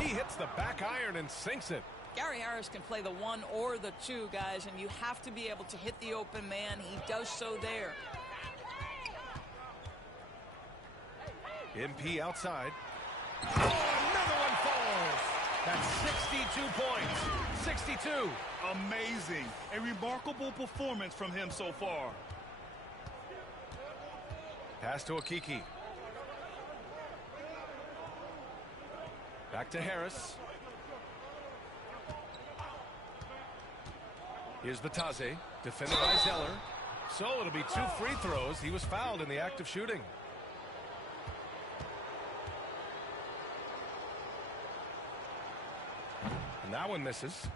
He hits the back iron and sinks it. Gary Harris can play the 1 or the 2, guys, and you have to be able to hit the open man. He does so there. MP outside. Oh, another one falls. That's 62 points. 62. Amazing. A remarkable performance from him so far. Pass to Okiki. Back to Harris. Here's Batase, defended by Zeller. So it'll be 2 free throws. He was fouled in the act of shooting. And that one misses.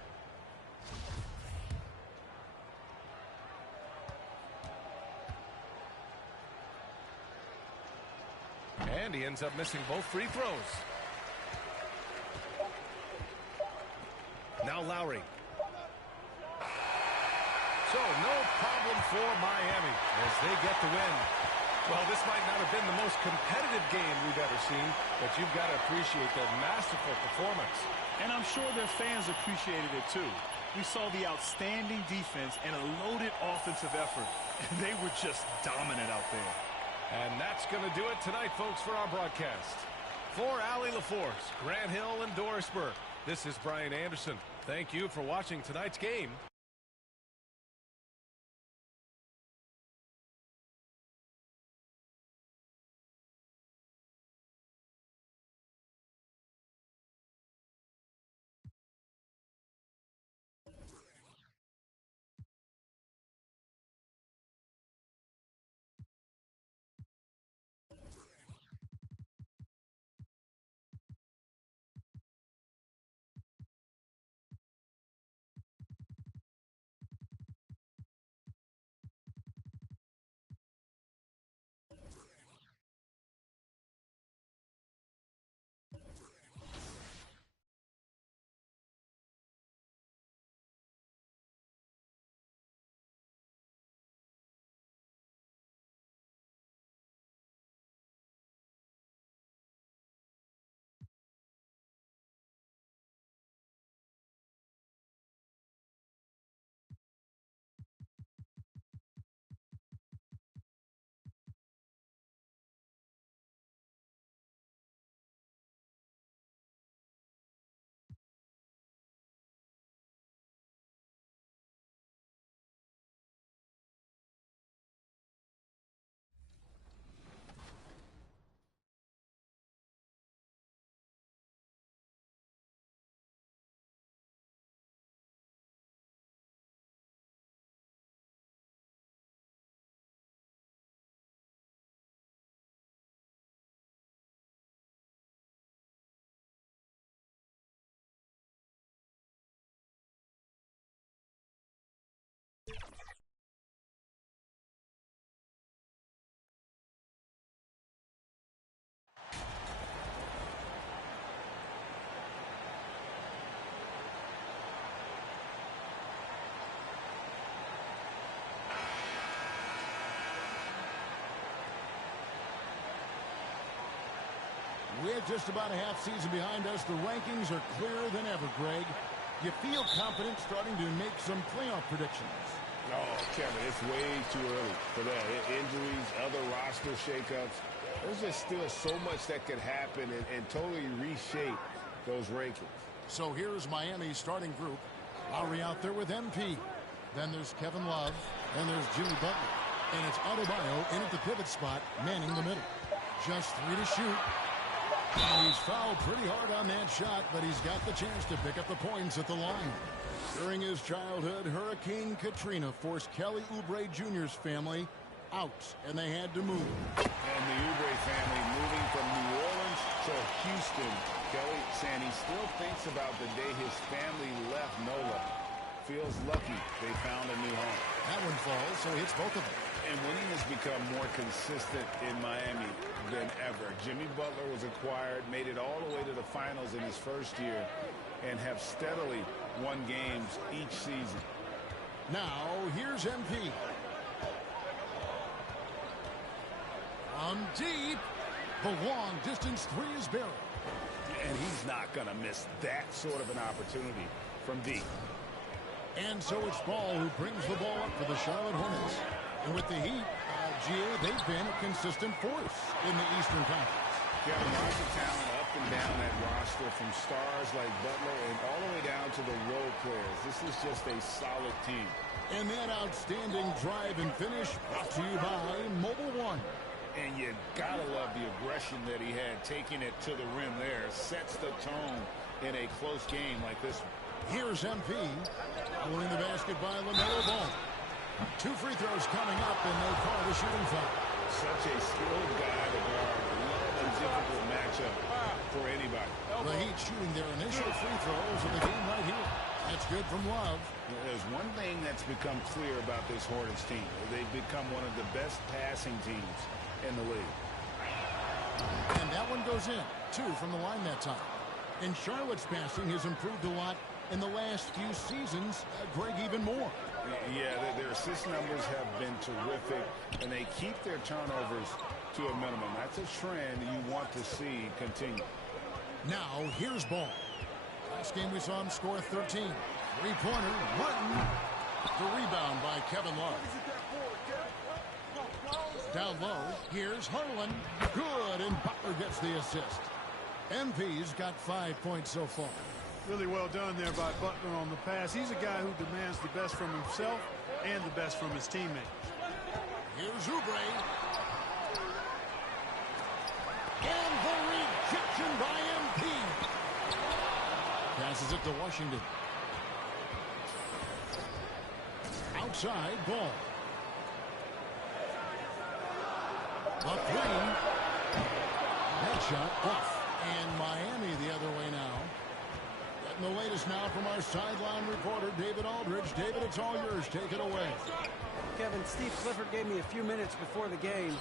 And he ends up missing both free throws. Now Lowry. So no problem for Miami as they get the win. Well, this might not have been the most competitive game we've ever seen, but you've got to appreciate their masterful performance. And I'm sure their fans appreciated it too. We saw the outstanding defense and a loaded offensive effort. And they were just dominant out there. And that's going to do it tonight, folks, for our broadcast. For Allie LaForce, Grant Hill, and Doris Burke, this is Brian Anderson. Thank you for watching tonight's game. With just about a half season behind us, the rankings are clearer than ever, Greg. You feel confident starting to make some playoff predictions. Oh, Kevin, it's way too early for that. Injuries, other roster shakeups. There's just still so much that could happen and totally reshape those rankings. So here's Miami's starting group. Lowry out there with MP. Then there's Kevin Love. Then there's Jimmy Butler. And it's Adebayo in at the pivot spot, manning the middle. Just 3 to shoot. And he's fouled pretty hard on that shot, but he's got the chance to pick up the points at the line. During his childhood, Hurricane Katrina forced Kelly Oubre Jr.'s family out, and they had to move. And the Oubre family moving from New Orleans to Houston. Kelly saying he still thinks about the day his family left NOLA. Feels lucky they found a new home. That one falls, so he hits both of them. And winning has become more consistent in Miami than ever. Jimmy Butler was acquired, made it all the way to the finals in his first year, and have steadily won games each season. Now, here's MP. From deep, the long distance three is buried. And he's not going to miss that sort of an opportunity from deep. And so it's Ball who brings the ball up for the Charlotte Hornets. And with the Heat, they've been a consistent force in the Eastern Conference. Got lots of talent up and down that roster, from stars like Butler and all the way down to the role players. This is just a solid team. And that outstanding drive and finish brought to you by Mobile One. And you gotta love the aggression that he had, taking it to the rim there. Sets the tone in a close game like this one. Here's MP, pulling the basket by LaMelo Ball. 2 free throws coming up, and they call the shooting foul. Such a skilled guy to guard. A difficult matchup for anybody. The Heat shooting their initial free throws of the game right here. That's good from Love. There's one thing that's become clear about this Hornets team. They've become one of the best passing teams in the league. And that one goes in. 2 from the line that time. And Charlotte's passing has improved a lot in the last few seasons. Greg, even more. Yeah, their assist numbers have been terrific, and they keep their turnovers to a minimum. That's a trend you want to see continue. Now, here's Ball. Last game we saw him score 13. Three-pointer, Martin. The rebound by Kevin Love. Down low, here's Harlan. Good, and Butler gets the assist. MP's got 5 points so far. Really well done there by Butler on the pass. He's a guy who demands the best from himself and the best from his teammates. Here's Oubre. And the rejection by MP. Passes it to Washington. Outside, Ball. The three. That shot off. And Miami the other way now. Getting the latest now from our sideline reporter, David Aldridge. David, it's all yours. Take it away. Kevin, Steve Clifford gave me a few minutes before the game.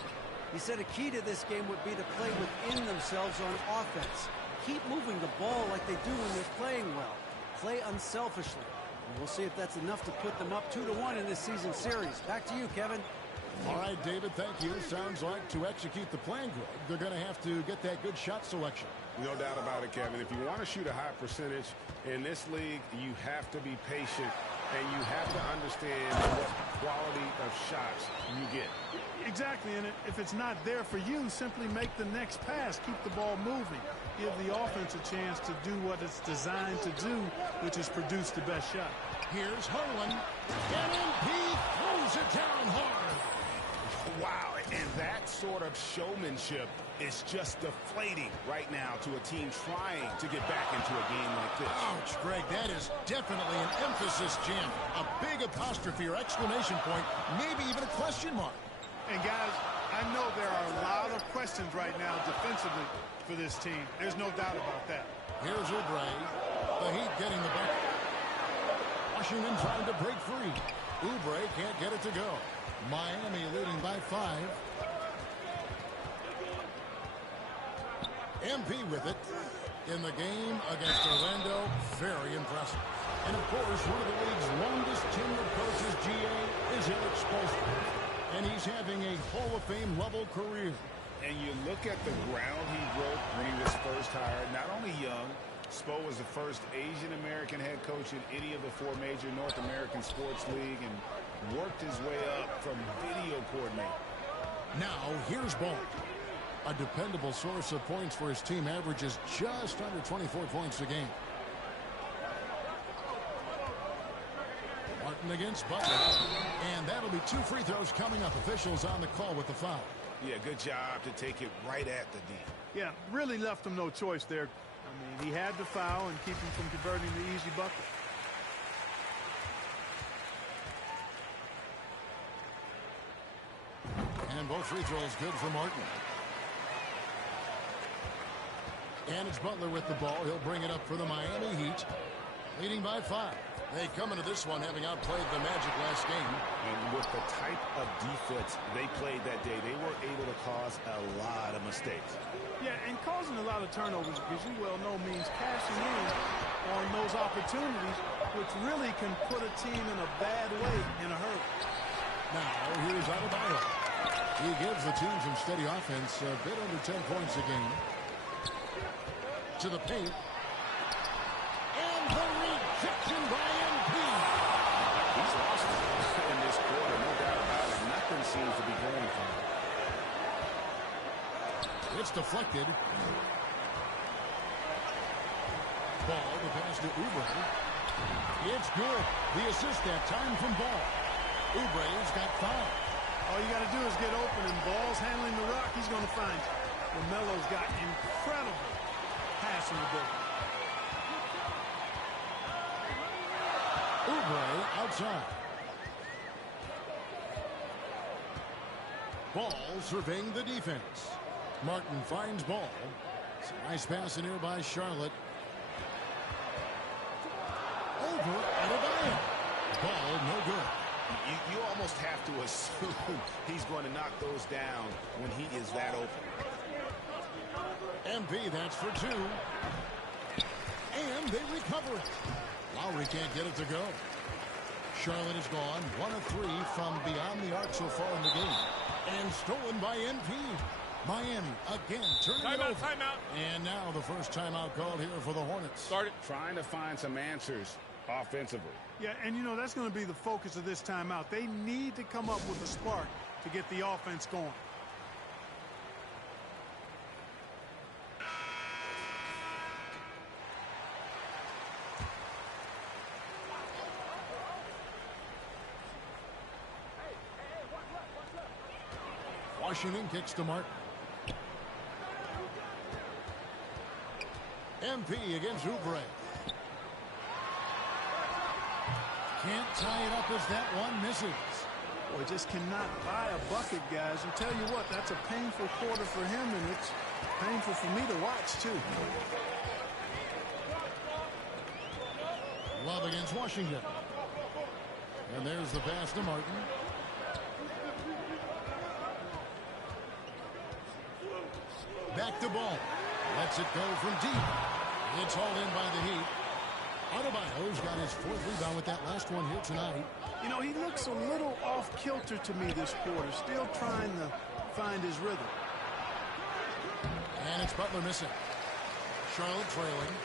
He said a key to this game would be to play within themselves on offense. Keep moving the ball like they do when they're playing well. Play unselfishly. And we'll see if that's enough to put them up 2-1 in this season series. Back to you, Kevin. All right, David, thank you. Sounds like to execute the plan, Greg, they're going to have to get that good shot selection. No doubt about it, Kevin. If you want to shoot a high percentage in this league, you have to be patient, and you have to understand what quality of shots you get. Exactly, and if it's not there for you, simply make the next pass. Keep the ball moving. Give the offense a chance to do what it's designed to do, which is produce the best shot. Here's Harlan, and MP throws it down hard. Wow, and that sort of showmanship is just deflating right now to a team trying to get back into a game like this. Ouch, Greg, that is definitely an emphasis jam. A big apostrophe or exclamation point, maybe even a question mark. And guys, I know there are a lot of questions right now defensively for this team. There's no doubt about that. Here's Oubre. The Heat getting the bucket. Washington trying to break free. Oubre can't get it to go. Miami leading by 5. MP with it in the game against Orlando. Very impressive. And of course, one of the league's longest tenured coaches, GA, is Eric Spoelstra. And he's having a Hall of Fame level career. And you look at the ground he broke when he was first hired. Not only young, Spo was the first Asian-American head coach in any of the 4 major North American sports league and worked his way up from video coordinator. Now, here's Ball. A dependable source of points for his team, averages just under 24 points a game. Martin against Butler. And that'll be 2 free throws coming up. Officials on the call with the foul. Yeah, good job to take it right at the D. Yeah, really left him no choice there. I mean, he had to foul and keep him from converting the easy bucket. And both free throws good for Martin. And it's Butler with the ball. He'll bring it up for the Miami Heat, leading by 5. They come into this one having outplayed the Magic last game. And with the type of defense they played that day, they were able to cause a lot of mistakes. Yeah, and causing a lot of turnovers, as you well know, means cashing in on those opportunities, which really can put a team in a bad way in a hurry. Now, here's Adebayo. He gives the team some steady offense, a bit under 10 points a game. To the paint. And the rejection by MP. He's lost it in this quarter, no doubt about it. Nothing seems to be going for him. It's deflected. Ball, the pass to Oubre. It's good. The assist that time from Ball. Oubre's got 5. All you got to do is get open, and Ball's handling the rock. He's going to find it. LaMelo's got incredible passing ability. Oubre outside. Ball surveying the defense. Martin finds Ball. It's a nice pass in here by Charlotte. Over Adebayo. Ball no good. You almost have to assume he's going to knock those down when he is that open. MP, that's for 2. And they recover it. Lowry can't get it to go. Charlotte is gone. 1 of 3 from beyond the arc so far in the game. And stolen by MP. Miami again turning it over. Timeout. And now the first timeout called here for the Hornets. Started. Trying to find some answers offensively. Yeah, and you know, that's going to be the focus of this timeout. They need to come up with a spark to get the offense going. Washington kicks to Martin. MP against Oubre. Can't tie it up as that one misses. Boy, just cannot buy a bucket, guys. And tell you what, that's a painful quarter for him, and it's painful for me to watch, too. Love against Washington. And there's the pass to Martin. Back to Ball. Lets it go from deep. It's hauled in by the Heat. Adebayo's got his 4th rebound with that last one here tonight. You know, he looks a little off-kilter to me this quarter, still trying to find his rhythm. And it's Butler missing. Charlotte trailing.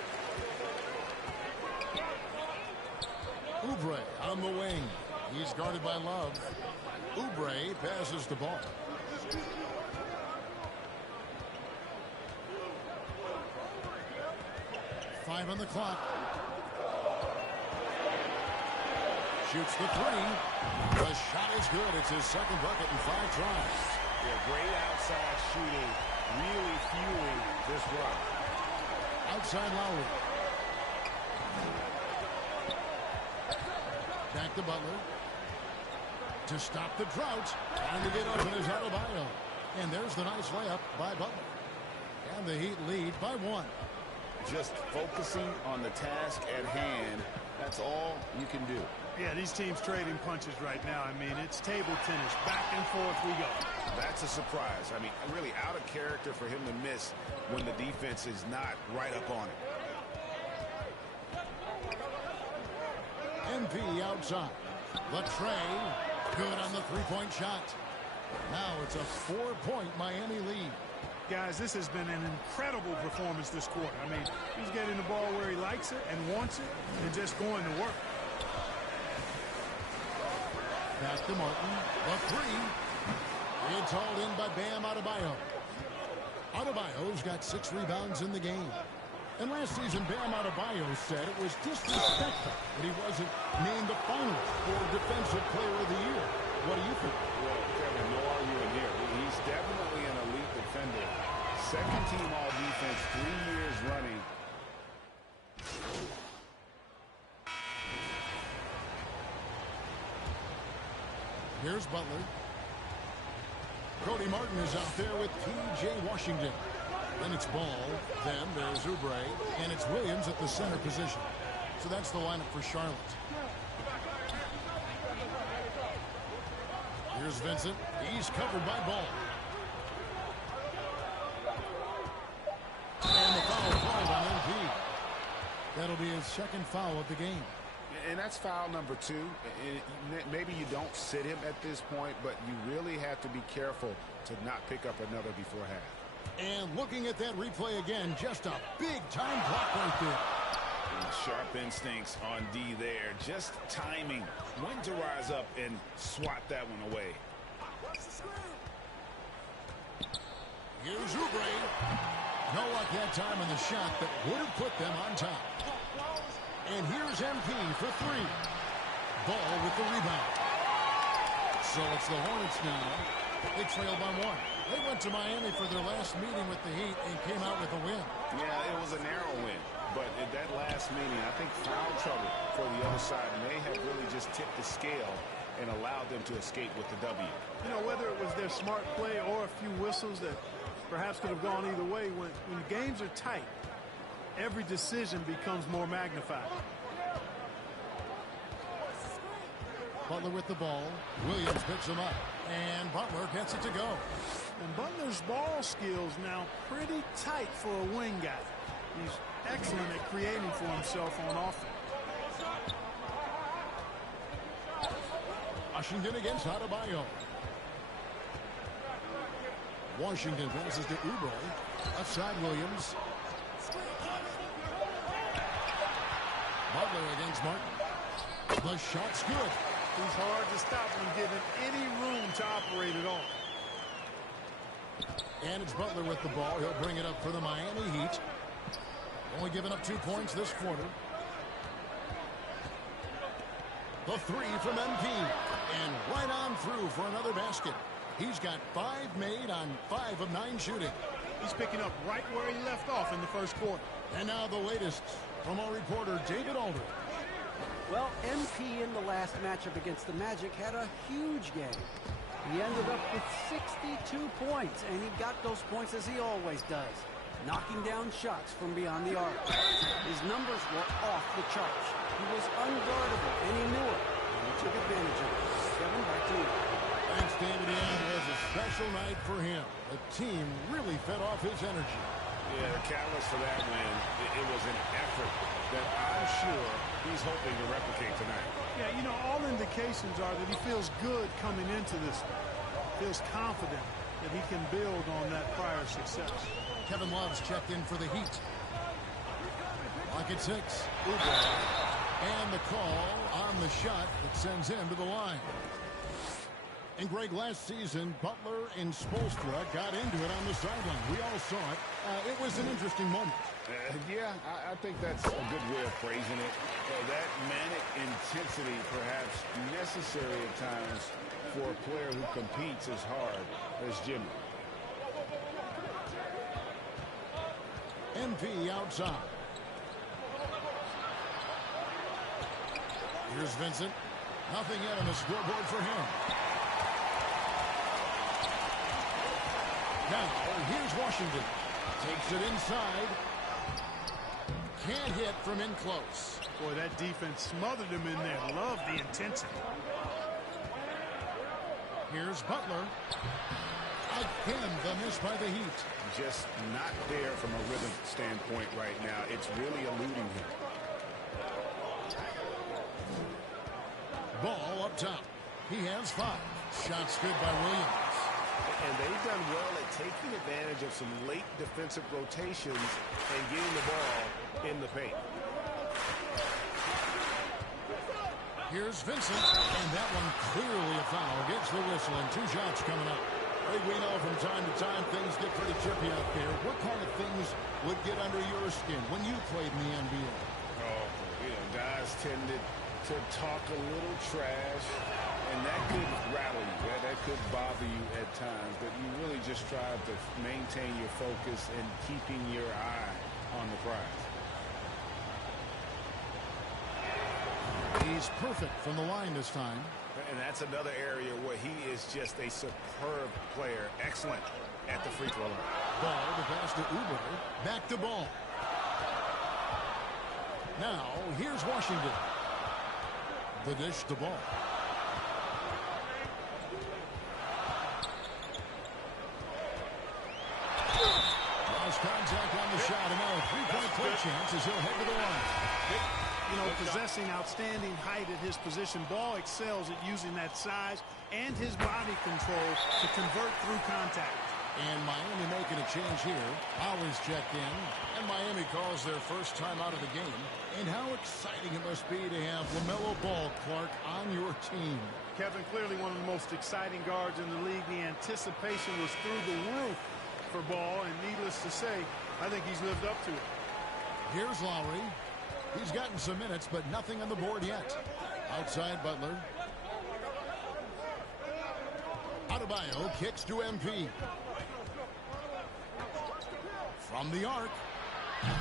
Oubre on the wing. He's guarded by Love. Oubre passes the ball. Five on the clock. Shoots the 3. The shot is good. It's his 2nd bucket in 5 tries. Yeah, great outside shooting, really fueling this run. Outside Lowry. Back to Butler. To stop the drought. Trying to get open is Adebayo. And there's the nice layup by Butler. And the Heat lead by 1. Just focusing on the task at hand, that's all you can do. Yeah, these teams trading punches right now. I mean, it's table tennis. Back and forth we go. That's a surprise. I mean, really out of character for him to miss when the defense is not right up on him. MP outside. Latrey, good on the 3-point shot. Now it's a 4-point Miami lead. Guys, this has been an incredible performance this quarter. I mean, he's getting the ball where he likes it and wants it and just going to work. Back to Martin. The three. It's hauled in by Bam Adebayo. Adebayo's got 6 rebounds in the game. And last season, Bam Adebayo said it was disrespectful that he wasn't named a finalist for Defensive Player of the Year. What do you think? Well, Kevin, no argument here. He's definitely an elite defender. Second team all-defense 3 years running. Here's Butler. Cody Martin is out there with P.J. Washington. Then it's Ball. Then there's Oubre. And it's Williams at the center position. So that's the lineup for Charlotte. Here's Vincent. He's covered by Ball. And the foul called on MP. That'll be his second foul of the game. And that's foul number 2. Maybe you don't sit him at this point, but you really have to be careful to not pick up another before half. And looking at that replay again, just a big-time block right there. And sharp instincts on D there. Just timing when to rise up and swat that one away. Here's Oubre. No luck that time on the shot that would have put them on top. And here's MP for 3. Ball with the rebound. So it's the Hornets now. They trail by 1. They went to Miami for their last meeting with the Heat and came out with a win. Yeah, it was a narrow win. But at that last meeting, I think foul trouble for the other side may have really just tipped the scale and allowed them to escape with the W. You know, whether it was their smart play or a few whistles that perhaps could have gone either way, when games are tight, every decision becomes more magnified. Butler with the ball. Williams picks him up. And Butler gets it to go. And Butler's ball skills now pretty tight for a wing guy. He's excellent at creating for himself on offense. Washington against Adebayo. Washington passes to Oubre. Outside Williams. Butler against Martin. The shot's good. He's hard to stop when given any room to operate at all. And it's Butler with the ball. He'll bring it up for the Miami Heat. Only giving up 2 points this quarter. The 3 from MP. And right on through for another basket. He's got 5 made on 5 of 9 shooting. He's picking up right where he left off in the first quarter. And now the latest from our reporter, David Aldridge. Well, MP in the last matchup against the Magic had a huge game. He ended up with 62 points, and he got those points as he always does, knocking down shots from beyond the arc. His numbers were off the charts. He was unguardable, and he knew it, and he took advantage of it. Kevin, back to you. Thanks, David. It was a special night for him. The team really fed off his energy. Yeah, the catalyst for that win, it was an effort that I'm sure he's hoping to replicate tonight. Yeah, you know, all indications are that he feels good coming into this. Feels confident that he can build on that prior success. Kevin Love's checked in for the Heat. Lock at 6. Oubre. And the call on the shot that sends him to the line. And Greg, last season, Butler and Spoelstra got into it on the sideline. We all saw it. It was an interesting moment. Yeah, I think that's a good way of phrasing it. That manic intensity, perhaps necessary at times for a player who competes as hard as Jimmy. MP outside. Here's Vincent. Nothing yet on the scoreboard for him. Now, here's Washington. Takes it inside. Can't hit from in close. Boy, that defense smothered him in there. Love the intensity. Here's Butler. Again, the miss by the Heat. Just not there from a rhythm standpoint right now. It's really eluding him. Ball up top. He has 5. Shots good by Williams. And they've done well at taking advantage of some late defensive rotations and getting the ball in the paint. Here's Vincent, and that one clearly a foul. Gets the whistle, and 2 shots coming up. Hey, we know from time to time things get pretty chippy out there. What kind of things would get under your skin when you played in the NBA? Oh, guys tended to talk a little trash, and that could rattle you. That could bother you at times, but you really just strive to maintain your focus and keeping your eye on the prize. He's perfect from the line this time. And that's another area where he is just a superb player. Excellent at the free throw line. Ball, the pass to Uber. Back to Ball. Now, here's Washington. The dish to Ball. Lost contact on the shot, and now a three-point play chance as he'll head to the line. You know, possessing outstanding height at his position. Ball excels at using that size and his body control to convert through contact. And Miami making a change here. Lowry's checked in, and Miami calls their first time out of the game. And how exciting it must be to have LaMelo Ball, Clark, on your team. Kevin, clearly one of the most exciting guards in the league. The anticipation was through the roof for Ball, and needless to say, I think he's lived up to it. Here's Lowry. He's gotten some minutes, but nothing on the board yet. Outside Butler. Adebayo kicks to MP. From the arc.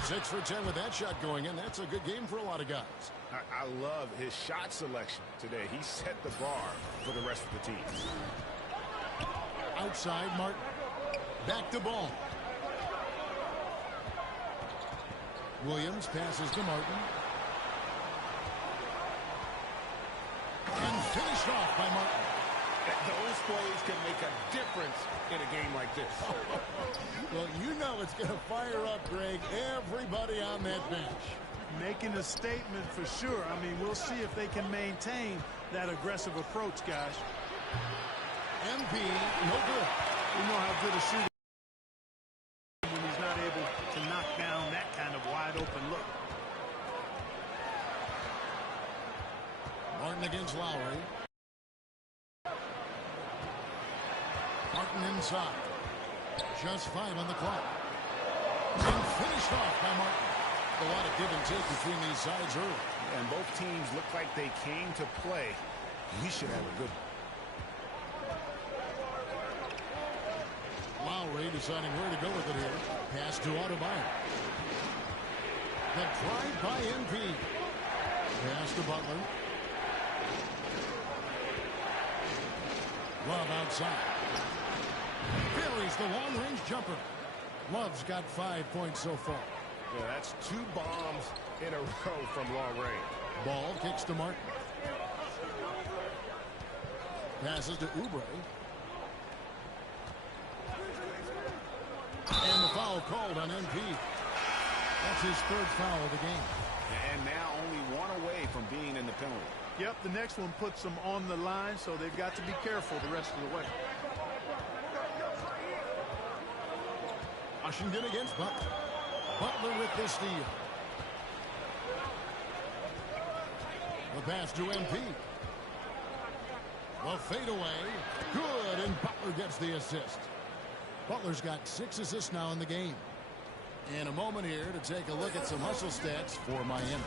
6 for 10 with that shot going in. That's a good game for a lot of guys. I love his shot selection today. He set the bar for the rest of the team. Outside Martin. Back to Ball. Williams passes to Martin. And finished off by Martin. Those plays can make a difference in a game like this. Well, you know it's going to fire up, Greg, everybody on that bench. Making a statement for sure. I mean, we'll see if they can maintain that aggressive approach, guys. MP, no good. We know how good a shooter when he's not able to knock down that kind of wide open look. Martin against Lowry. Martin inside. Just 5 on the clock. And finished off by Martin. A lot of give and take between these sides early. And both teams look like they came to play. We should have a good Lowry deciding where to go with it here. Pass to Adebayo. The drive by MP. Pass to Butler. Love outside. Buries the long-range jumper. Love's got 5 points so far. Yeah, that's 2 bombs in a row from long range. Ball kicks to Martin. Passes to Oubre. And the foul called on MP. That's his 3rd foul of the game. And now only 1 away from being in the penalty. Yep, the next one puts them on the line, so they've got to be careful the rest of the way. Washington against Butler. Butler with the steal. The pass to MP. The fadeaway. Good, and Butler gets the assist. Butler's got 6 assists now in the game. In a moment here to take a look at some hustle stats for Miami.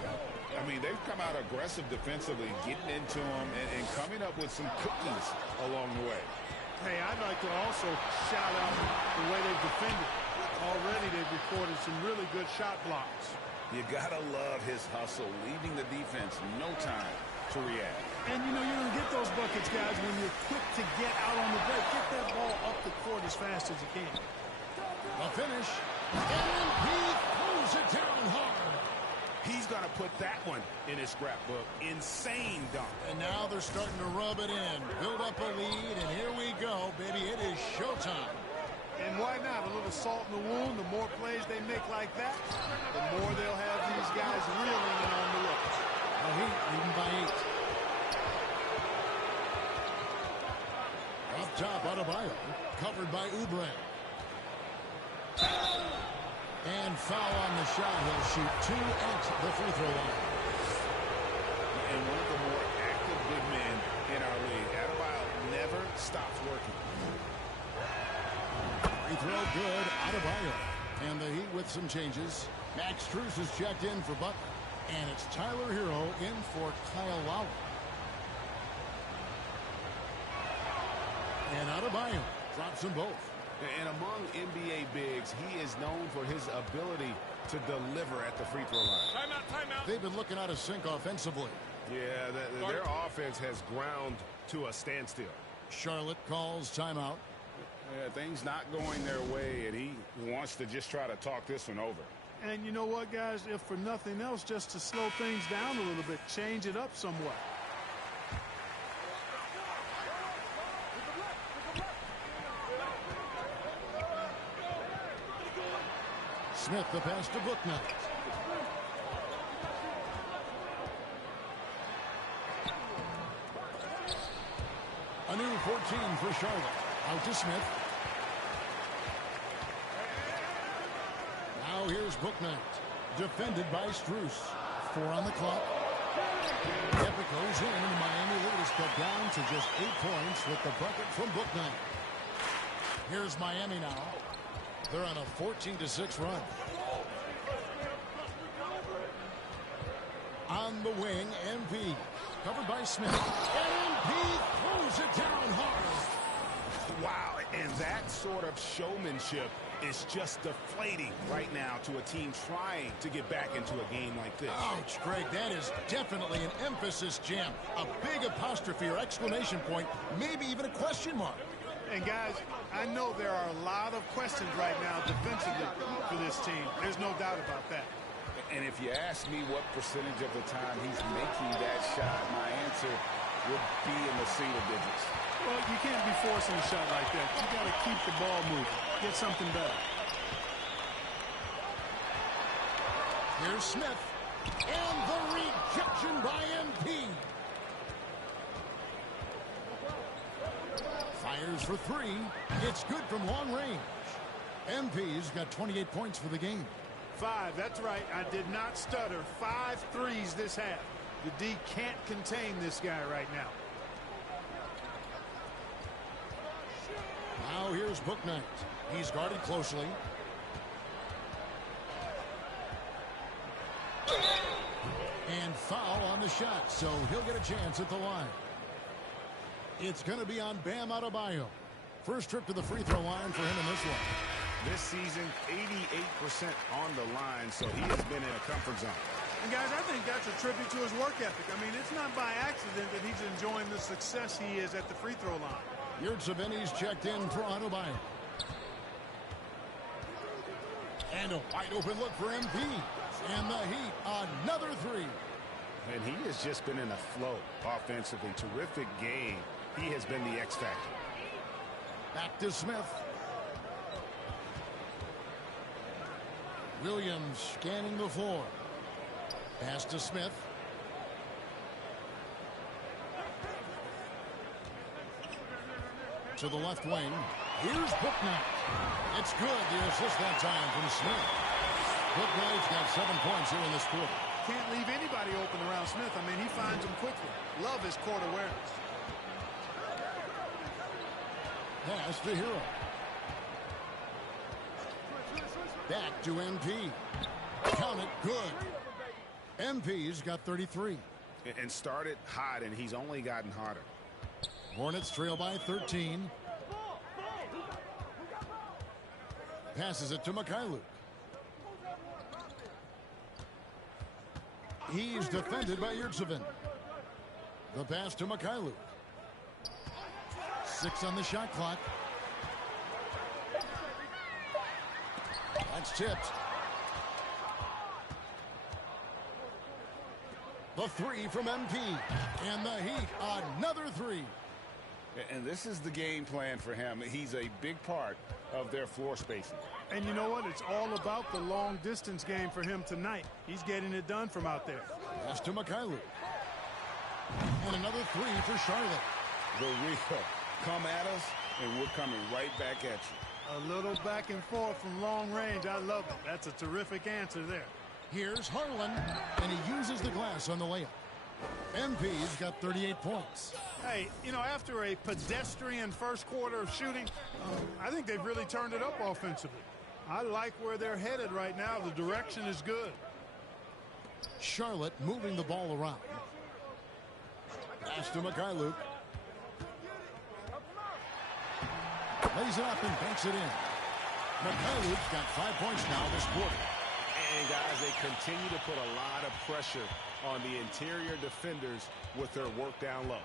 I mean, they've come out aggressive defensively, getting into them and coming up with some cookies along the way. Hey, I'd like to also shout out the way they've defended. Already they've recorded some really good shot blocks. You gotta love his hustle, leaving the defense no time to react. And, you know, you're going to get those buckets, guys, when you're quick to get out on the break. Get that ball up the court as fast as you can. A finish. And he throws it down hard. He's going to put that one in his scrapbook. Insane dunk. And now they're starting to rub it in. Build up a lead, and here we go, baby. It is showtime. And why not? A little salt in the wound. The more plays they make like that, the more they'll have these guys reeling and on the ropes. The Heat leading by 8. Up top, Adebayo. Covered by Oubre. And foul on the shot. He'll shoot 2 at the free throw line. And one of the more active big men in our league. Adebayo never stops working. Free throw good. Adebayo. And the Heat with some changes. Max Strus is checked in for Butler. And it's Tyler Hero in for Kyle Lowry. And Adebayo drops them both. And among NBA bigs, he is known for his ability to deliver at the free throw line. Timeout. They've been looking out of sync offensively. Yeah, their offense has ground to a standstill. Charlotte calls timeout. Yeah, things not going their way, and he wants to just try to talk this one over. And you know what, guys? If for nothing else, just to slow things down a little bit, change it up somewhat. Smith the pass to Booknight. A new 14 for Charlotte. Out to Smith. Now here's Booknight. Defended by Strus. 4 on the clock. Epic goes in, and the Miami lead is cut down to just 8 points with the bucket from Booknight. Here's Miami now. They're on a 14-6 run. On the wing, MP. Covered by Smith. And MP throws it down hard. Wow, and that sort of showmanship is just deflating right now to a team trying to get back into a game like this. Ouch, Greg, that is definitely an emphasis jam. A big apostrophe or exclamation point, maybe even a question mark. And guys, I know there are a lot of questions right now defensively for this team. There's no doubt about that. And if you ask me what percentage of the time he's making that shot, my answer would be in the single digits. Well, you can't be forcing a shot like that. You got to keep the ball moving. Get something better. Here's Smith. And the rejection by MP. Fires for 3. It's good from long range. MP's got 28 points for the game. 5, that's right. I did not stutter. 5 threes this half. The D can't contain this guy right now. Now here's Booknight. He's guarded closely. And foul on the shot, so he'll get a chance at the line. It's going to be on Bam Adebayo. First trip to the free throw line for him in this one. This season, 88% on the line, so he has been in a comfort zone. And guys, I think that's a tribute to his work ethic. I mean, it's not by accident that he's enjoying the success he is at the free throw line. Yurtseveni's checked in for Adebayo. And a wide open look for MP. And the Heat, another 3. And he has just been in a flow offensively. Terrific game. He has been the X factor. Back to Smith. Williams scanning the floor. Pass to Smith. To the left wing. Here's Booknight. It's good. The assist that time from Smith. Booknight's got 7 points here in this quarter. Can't leave anybody open around Smith. I mean, he finds them quickly. Love his court awareness. Pass to Hero. Back to MP. Count it, good. MP's got 33. And started hot, and he's only gotten hotter. Hornets trail by 13. Passes it to Mycareer. He's defended by Yurtseven. The pass to Mycareer. 6 on the shot clock. That's tipped. The 3 from MP. And the Heat, another 3. And this is the game plan for him. He's a big part of their floor spacing. And you know what? It's all about the long distance game for him tonight. He's getting it done from out there. Pass to Mycareer. And another 3 for Charlotte. The real come at us and we're coming right back at you. A little back and forth from long range. I love it. That's a terrific answer there. Here's Harlan, and he uses the glass on the layup. MP's got 38 points. Hey, you know, after a pedestrian first quarter of shooting, I think they've really turned it up offensively. I like where they're headed right now. The direction is good. Charlotte moving the ball around. Pass to Mycareer. Lays it up and banks it in. Mycareer's got 5 points now this quarter. And guys, they continue to put a lot of pressure on the interior defenders with their work down low.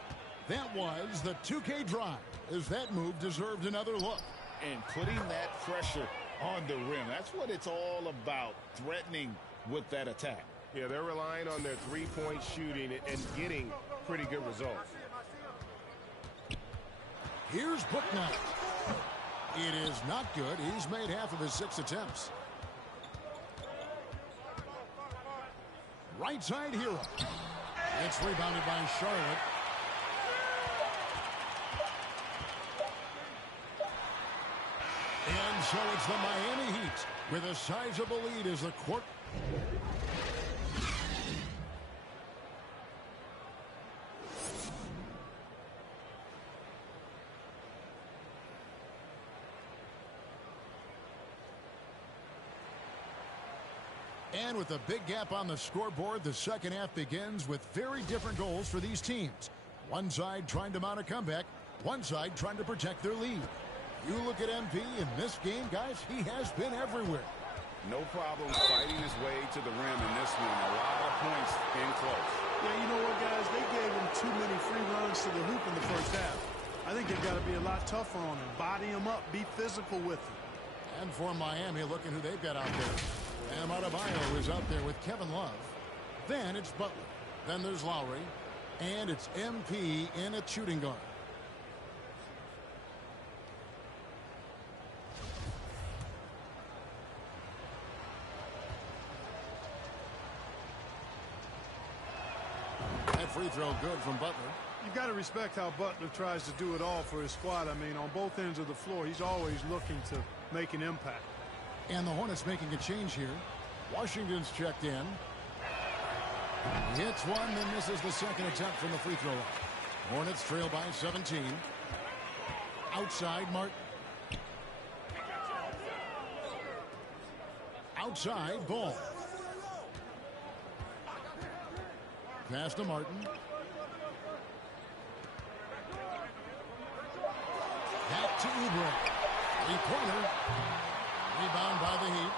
That was the 2K drive, as that move deserved another look. And putting that pressure on the rim, that's what it's all about, threatening with that attack. Yeah, they're relying on their three-point shooting and getting pretty good results. Here's Booknight. It is not good. He's made half of his 6 attempts. Right side hero. It's rebounded by Charlotte. And so it's the Miami Heat with a sizable lead as the court. And with a big gap on the scoreboard, the second half begins with very different goals for these teams. One side trying to mount a comeback, one side trying to protect their lead. You look at MP in this game, guys, he has been everywhere. No problem fighting his way to the rim in this one. A lot of points in close. Yeah, you know what, guys? They gave him too many free runs to the hoop in the first half. I think they've got to be a lot tougher on him. Body him up. Be physical with him. And for Miami, look at who they've got out there. And Adebayo is out there with Kevin Love. Then it's Butler. Then there's Lowry. And it's MP in a shooting guard. That free throw good from Butler. You've got to respect how Butler tries to do it all for his squad. I mean, on both ends of the floor, he's always looking to make an impact. And the Hornets making a change here. Washington's checked in. Hits one, then misses the second attempt from the free throw line. Hornets trail by 17. Outside, Martin. Outside, Ball. Pass to Martin. Back to Oubre. Three-pointer. Rebound by the Heat.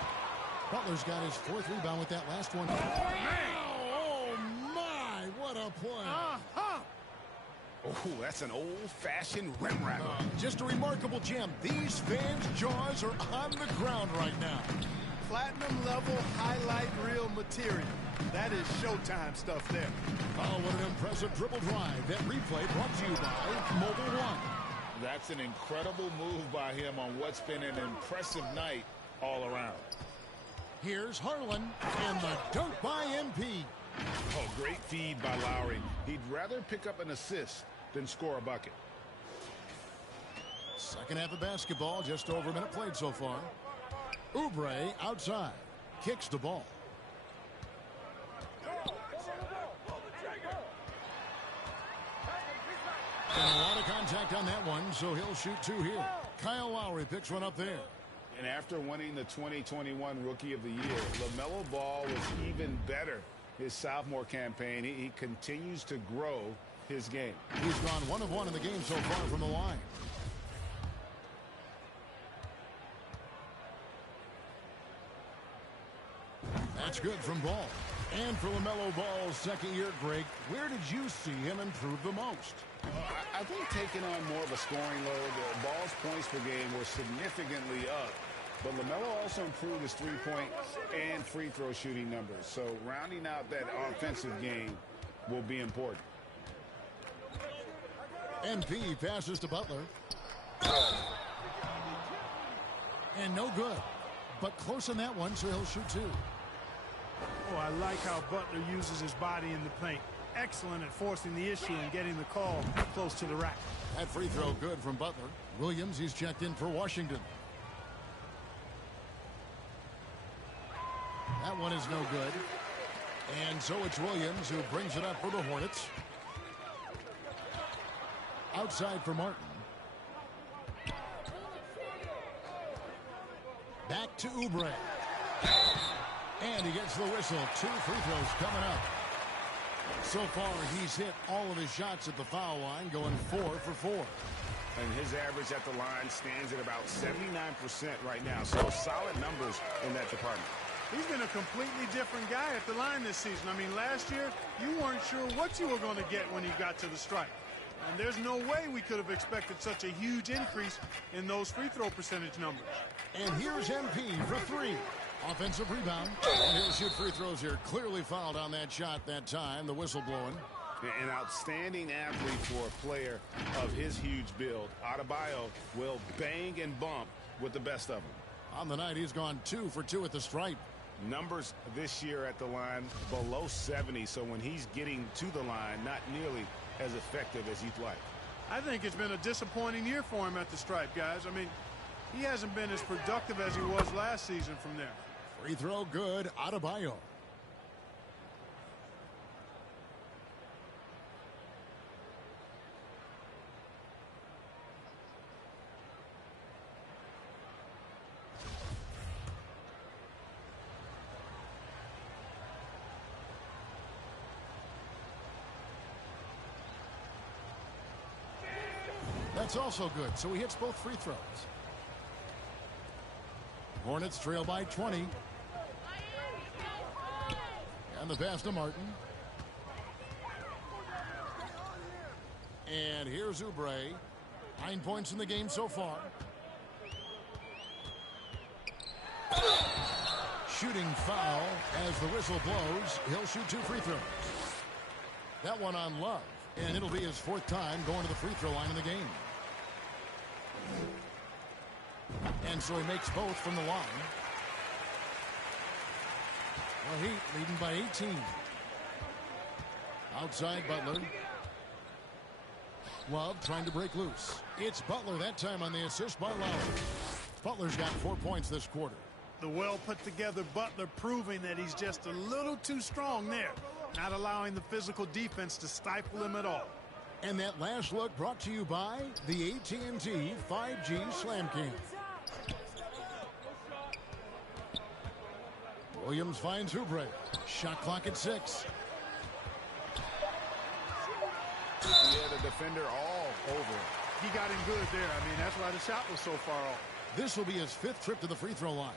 Butler's got his 4th rebound with that last one. Oh, my, what a play. Oh, that's an old-fashioned rim rattler. Just a remarkable gem. These fans' jaws are on the ground right now. Platinum level highlight reel material. That is Showtime stuff there. Oh, what an impressive dribble drive. That replay brought to you by Mobile One. That's an incredible move by him on what's been an impressive night all around. Here's Harlan and the dunk by MP. Oh, great feed by Lowry. He'd rather pick up an assist than score a bucket. Second half of basketball, just over a minute played so far. Oubre outside. Kicks the ball. And a lot of contact on that one, so he'll shoot 2 here. Kyle Lowry picks one up there. And after winning the 2021 Rookie of the Year, LaMelo Ball was even better his sophomore campaign. He continues to grow his game. He's gone 1 of 1 in the game so far from the line. That's good from Ball. And for LaMelo Ball's second year, Greg, where did you see him improve the most? I think taking on more of a scoring load, Ball's points per game were significantly up. But LaMelo also improved his three-point and free throw shooting numbers. So rounding out that offensive game will be important. MP passes to Butler. And no good. But close on that one, so he'll shoot 2. Oh, I like how Butler uses his body in the paint. excellent at forcing the issue and getting the call close to the rack. That free throw good from Butler. Williams, he's checked in for Washington. That one is no good. And so it's Williams who brings it up for the Hornets. Outside for Martin. Back to Oubre. And he gets the whistle. 2 free throws coming up. So far, he's hit all of his shots at the foul line, going 4 for 4. And his average at the line stands at about 79% right now. So solid numbers in that department. He's been a completely different guy at the line this season. I mean, last year, you weren't sure what you were going to get when he got to the stripe. And there's no way we could have expected such a huge increase in those free throw percentage numbers. And here's MP for 3. Offensive rebound. And he'll shoot free throws here. Clearly fouled on that shot that time. The whistle blowing. An outstanding athlete for a player of his huge build. Adebayo will bang and bump with the best of them. On the night, he's gone 2 for 2 at the stripe. Numbers this year at the line below 70. So when he's getting to the line, not nearly as effective as you'd like. I think it's been a disappointing year for him at the stripe, guys. I mean, he hasn't been as productive as he was last season from there. Free throw good. Adebayo. That's also good, so he hits both free throws. Hornets trail by 20. And the pass to Martin. And here's Oubre. 9 points in the game so far. Shooting foul as the whistle blows. He'll shoot 2 free throws. That one on Love. And it'll be his 4th time going to the free throw line in the game. And so he makes both from the line. Well, Heat leading by 18. Outside Butler. Love trying to break loose. It's Butler that time on the assist by Lowry. Butler's got 4 points this quarter. The well put together Butler proving that he's just a little too strong there. Not allowing the physical defense to stifle him at all. And that last look brought to you by the AT&T 5G Slam Cam. Williams finds Oubre. Shot clock at 6. He had a defender all over him. He got him good there. I mean, that's why the shot was so far off. This will be his 5th trip to the free throw line.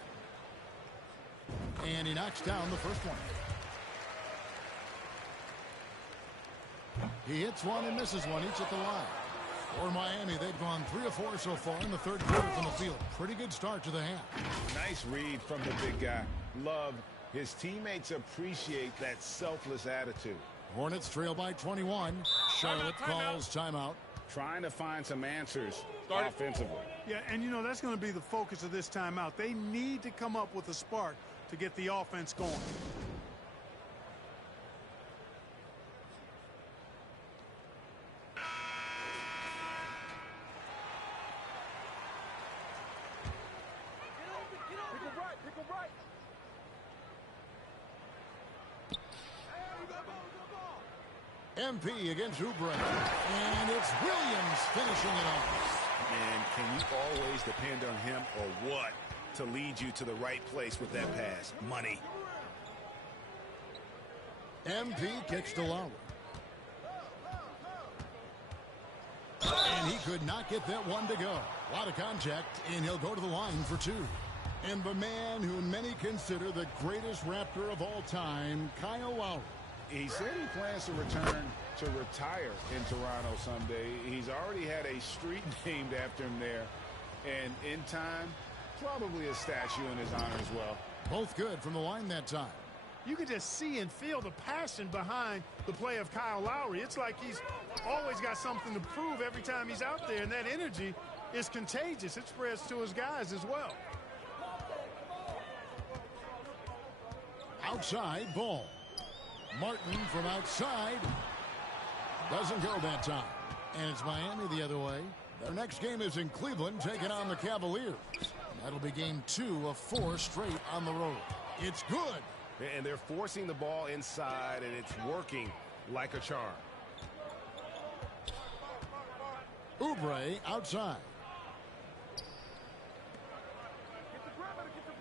And he knocks down the first one. He hits one and misses one, each at the line. For Miami, they've gone 3 of 4 so far in the 3rd quarter from the field. Pretty good start to the half. Nice read from the big guy. Love. His teammates appreciate that selfless attitude. Hornets trail by 21. Charlotte calls timeout. Trying to find some answers offensively. Yeah, and you know, that's going to be the focus of this timeout. They need to come up with a spark to get the offense going. MP against Oubre. And it's Williams finishing it off. And can you always depend on him or what to lead you to the right place with that pass? Money. MP kicks to Lowry. And he could not get that one to go. A lot of contact, and he'll go to the line for 2. And the man who many consider the greatest Raptor of all time, Kyle Lowry. He said he plans to return to retire in Toronto someday. He's already had a street named after him there. And in time, probably a statue in his honor as well. Both good from the line that time. You can just see and feel the passion behind the play of Kyle Lowry. It's like he's always got something to prove every time he's out there, and that energy is contagious. It spreads to his guys as well. Outside ball. Martin from outside. Doesn't go that time. And it's Miami the other way. Their next game is in Cleveland, taking on the Cavaliers. That'll be game 2 of 4 straight on the road. It's good. And they're forcing the ball inside, and it's working like a charm. Oubre outside.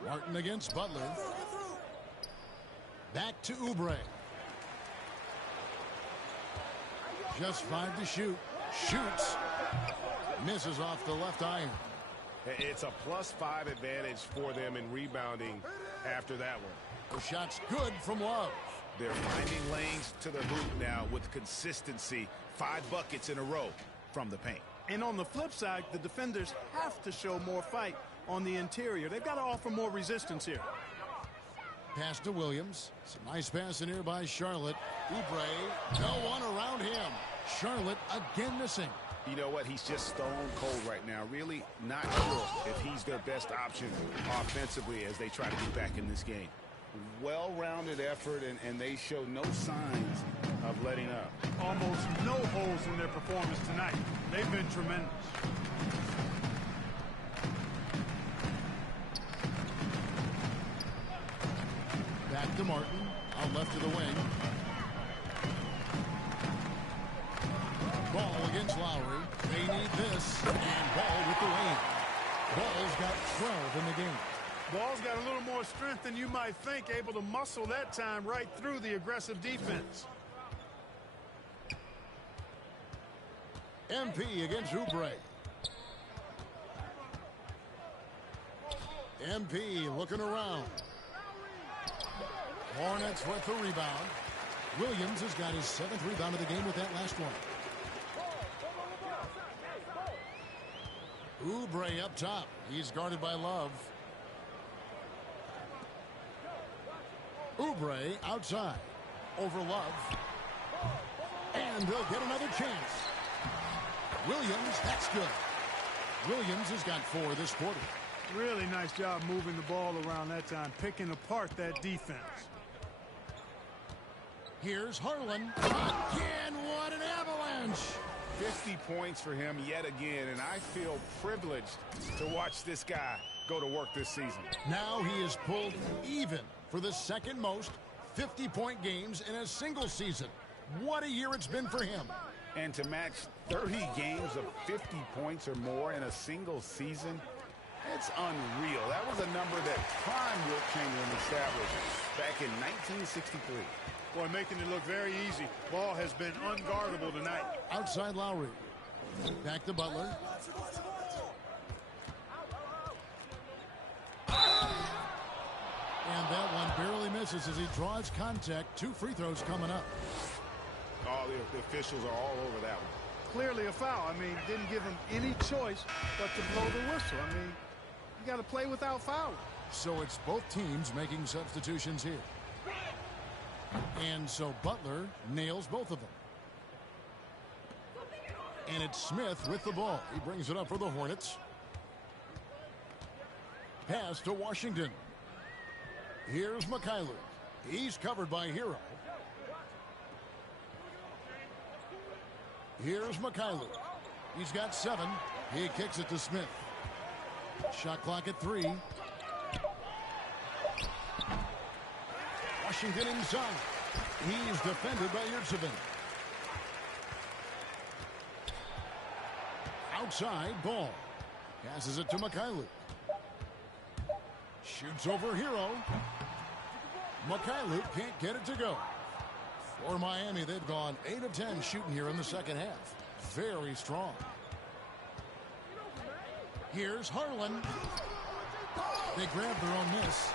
Martin against Butler. Back to Oubre. Just 5 to shoot. Shoots. Misses off the left iron. It's a +5 advantage for them in rebounding after that one. The shot's good from Love. They're finding lanes to the hoop now with consistency. 5 buckets in a row from the paint. And on the flip side, the defenders have to show more fight on the interior. They've got to offer more resistance here. Pass to Williams. Some nice pass in here by Charlotte. Oubre, no one around him. Charlotte again missing. You know what? He's just stone cold right now. Really not sure if he's their best option offensively as they try to get back in this game. Well-rounded effort, and they show no signs of letting up. Almost no holes in their performance tonight. They've been tremendous. Back to Martin. Out left to the wing. Ball against Lowry. They need this. And Ball with the win. Ball's got 12 in the game. Ball's got a little more strength than you might think, able to muscle that time right through the aggressive defense. MP against Oubre. MP looking around. Hornets with the rebound. Williams has got his 7th rebound of the game with that last one. Oubre up top. He's guarded by Love. Oubre outside. Over Love. And they'll get another chance. Williams, that's good. Williams has got 4 this quarter. Really nice job moving the ball around that time, picking apart that defense. Here's Harlan. Again, what an avalanche. 50 points for him yet again, and I feel privileged to watch this guy go to work this season. Now he is pulled even for the 2nd most 50-point games in a single season. What a year it's been for him. And to match 30 games of 50 points or more in a single season, it's unreal. That was a number that prime Wilt Chamberlain established back in 1963. Boy, making it look very easy. Ball has been unguardable tonight. Outside Lowry. Back to Butler. And that one barely misses as he draws contact. 2 free throws coming up. Oh, the officials are all over that one. Clearly a foul. I mean, didn't give him any choice but to blow the whistle. I mean, you got to play without fouling. So it's both teams making substitutions here. And so Butler nails both of them. And it's Smith with the ball. He brings it up for the Hornets. Pass to Washington. Here's Mycareer. He's covered by Hero. Here's Mycareer. He's got 7. He kicks it to Smith. Shot clock at 3. Washington inside. He's defended by Yurtsevin. Outside ball. Passes it to Mycareer. Shoots over Hero. Mycareer can't get it to go. For Miami, they've gone 8 of 10 shooting here in the 2nd half. Very strong. Here's Harlan. They grab their own miss.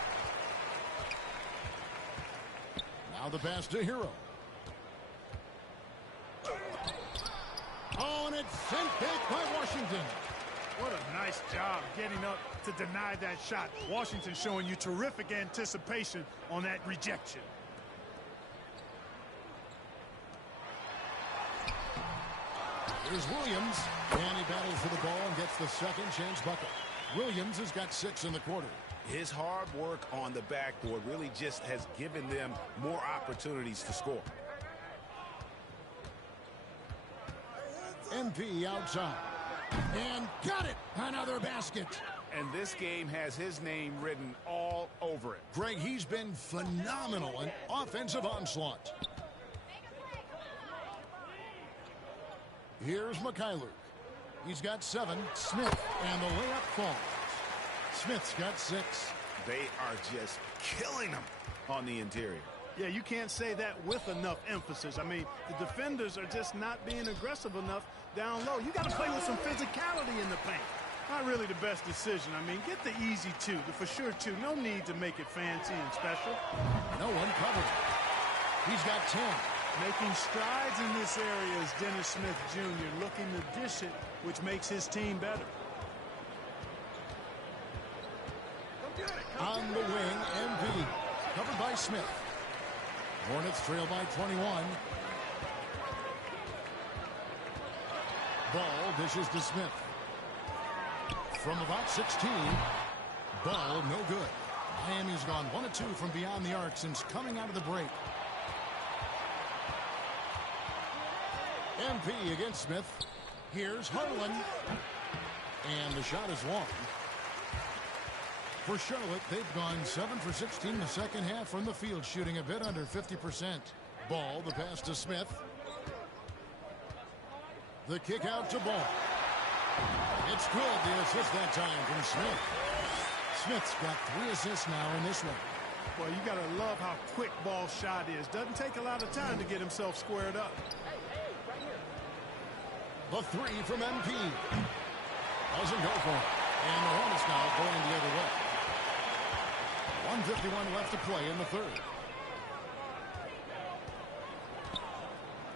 Now the pass to Hero. Oh, and it's sent back by Washington. What a nice job getting up to deny that shot. Washington showing you terrific anticipation on that rejection. Here's Williams, and he battles for the ball and gets the 2nd chance bucket. Williams has got 6 in the quarter. His hard work on the backboard really just has given them more opportunities to score. MP outside. And got it! Another basket. And this game has his name written all over it. Greg, he's been phenomenal in offensive onslaught. Here's Mycareer. He's got 7. Smith, and the layup falls. Smith's got 6. They are just killing them on the interior. Yeah, you can't say that with enough emphasis. I mean, the defenders are just not being aggressive enough down low. You got to play with some physicality in the paint. Not really the best decision. I mean, get the easy 2, the for sure 2. No need to make it fancy and special. No one covers. He's got 10. Making strides in this area is Dennis Smith Jr. looking to dish it, which makes his team better. On the wing, MV. Covered by Smith. Hornets trail by 21. Ball dishes to Smith. From about 16. Ball no good. Miami's gone 1 of 2 from beyond the arc since coming out of the break. MP against Smith. Here's Harlan. And the shot is long. For Charlotte, they've gone 7 for 16 the second half from the field, shooting a bit under 50%. Ball, the pass to Smith. The kick out to Ball. It's good, the assist that time from Smith. Smith's got 3 assists now in this one. Well, you got to love how quick Ball shot is. Doesn't take a lot of time to get himself squared up. The 3 from MP. Doesn't go for it. And the Hornets now going the other way. 1:51 left to play in the third.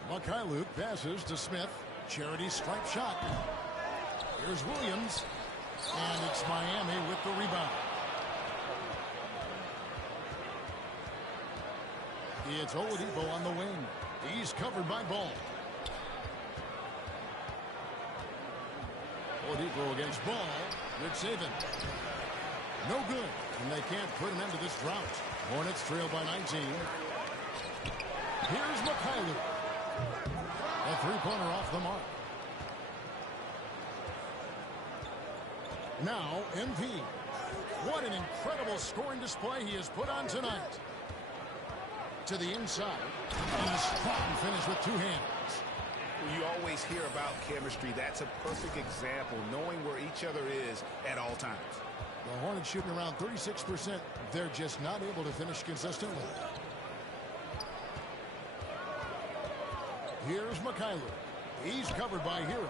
Mycareer passes to Smith. Charity stripe shot. Here's Williams. And it's Miami with the rebound. It's Oladipo on the wing. He's covered by Ball. Oladipo against Ball. Good saving. No good. And they can't put an end to this drought. Hornets trail by 19. Here's Mycareer. A three-pointer off the mark. Now, MP. What an incredible scoring display he has put on tonight. To the inside. And a strong finish with 2 hands. Well, you always hear about chemistry. That's a perfect example, knowing where each other is at all times. The Hornets shooting around 36%. They're just not able to finish consistently. Here's Mycareer. He's covered by Hero.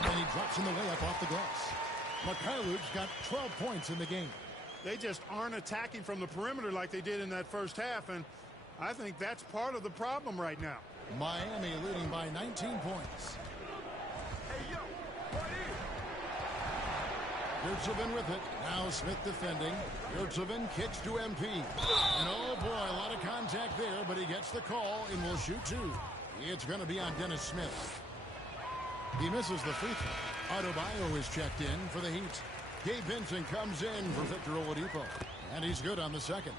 And he drops in the layup off the glass. Mycareer's got 12 points in the game. They just aren't attacking from the perimeter like they did in that first half, and I think that's part of the problem right now. Miami leading by 19 points. Yurtsevin with it. Now Smith defending. Yurtsevin kicks to MP. And oh boy, a lot of contact there, but he gets the call and will shoot 2. It's going to be on Dennis Smith. He misses the free throw. Adebayo is checked in for the Heat. Gabe Vincent comes in for Victor Oladipo. And he's good on the second.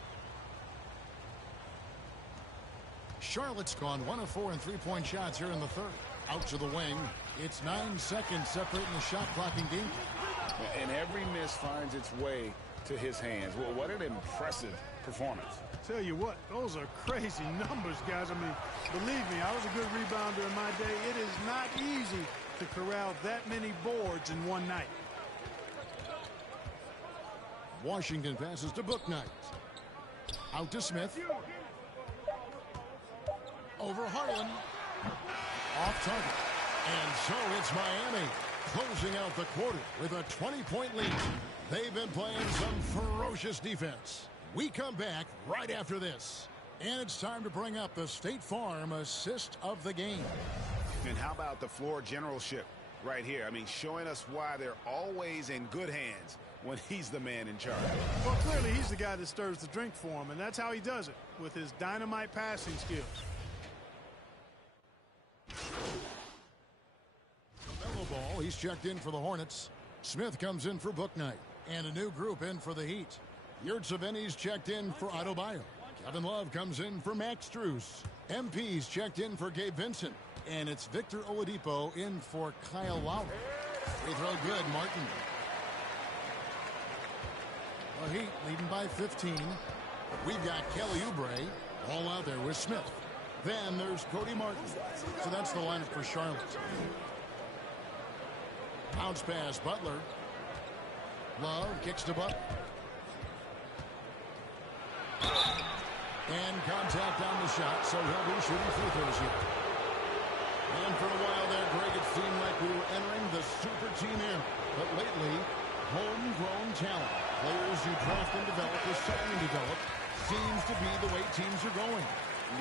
Charlotte's gone 1 of 4 in three-point shots here in the third. Out to the wing. It's 9 seconds separating the shot clock and game. And every miss finds its way to his hands. Well, what an impressive performance. Tell you what, those are crazy numbers, guys. I mean, believe me, I was a good rebounder in my day. It is not easy to corral that many boards in one night. Washington passes to Bouknight. Out to Smith. Over Harlan. Off target. And so it's Miami closing out the quarter with a 20-point lead. They've been playing some ferocious defense. We come back right after this. And it's time to bring up the State Farm assist of the game. And how about the floor generalship right here? I mean, showing us why they're always in good hands when he's the man in charge. Well, clearly he's the guy that stirs the drink for him, and that's how he does it, with his dynamite passing skills. Ball, he's checked in for the Hornets. Smith comes in for Booknight. And a new group in for the Heat. Yurtseven's checked in for Adebayo. Kevin Love comes in for Max Strus. MP's checked in for Gabe Vincent. And it's Victor Oladipo in for Kyle Lowry. Free throw good, Martin. The Heat leading by 15. We've got Kelly Oubre all out there with Smith. Then there's Cody Martin. So that's the lineup for Charlotte. Bounce pass, Butler. Love kicks to Butler. And contact on the shot, so he'll be shooting free throws here. And for a while there, Greg, it seemed like we were entering the super team era. But lately, homegrown talent, players you draft and develop or sign and develop, seems to be the way teams are going.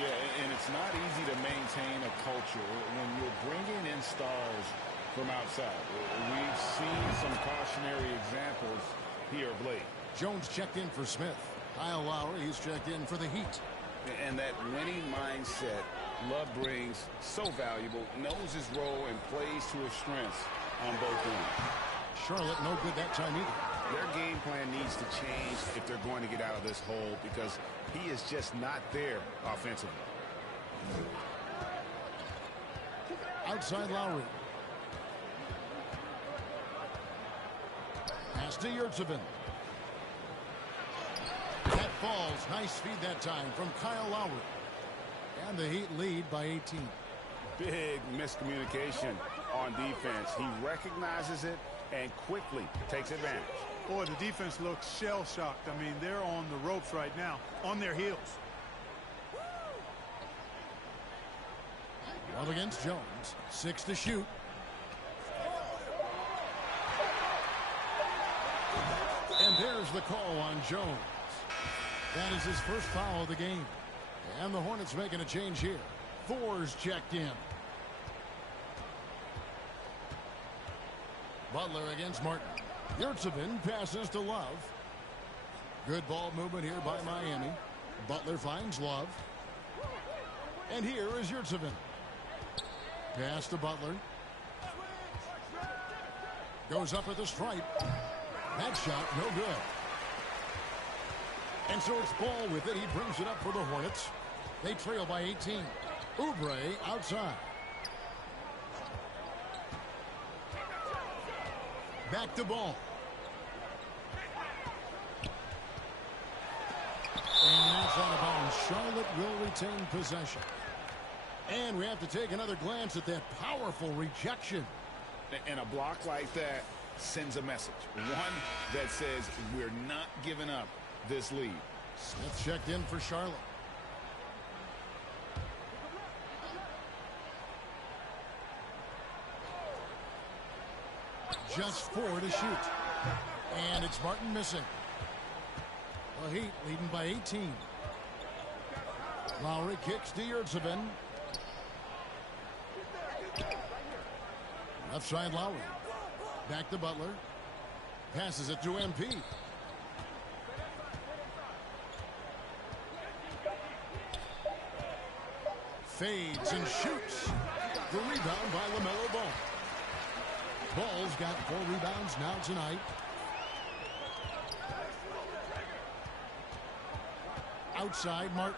Yeah, and it's not easy to maintain a culture when you're bringing in stars from outside. We've seen some cautionary examples here of late. Jones checked in for Smith. Kyle Lowry, he's checked in for the Heat. And that winning mindset Love brings, so valuable, knows his role and plays to his strengths on both ends. Charlotte no good that time either. Their game plan needs to change if they're going to get out of this hole because he is just not there offensively. Outside Lowry. Pass to Yurtseven. That falls. Nice feed that time from Kyle Lowry. And the Heat lead by 18. Big miscommunication on defense. He recognizes it and quickly takes advantage. Boy, the defense looks shell-shocked. I mean, they're on the ropes right now, on their heels. Love against Jones. 6 to shoot. And there's the call on Jones. That is his first foul of the game. And the Hornets making a change here. Thor's checked in. Butler against Martin. Yurtseven passes to Love. Good ball movement here by Miami. Butler finds Love. And here is Yurtseven. Pass to Butler. Goes up at the stripe. That shot no good. And so it's Ball with it. He brings it up for the Hornets. They trail by 18. Oubre outside. Back to Ball. And that's out of bounds. Charlotte will retain possession. And we have to take another glance at that powerful rejection. And a block like that sends a message. One that says we're not giving up this lead. Smith checked in for Charlotte. Just 4 to shoot. And it's Martin missing. The Heat leading by 18. Lowry kicks to Yurtseven. Left side Lowry. Back to Butler. Passes it to MP. Fades and shoots. The rebound by LaMelo Ball. Ball's got 4 rebounds now tonight. Outside Martin.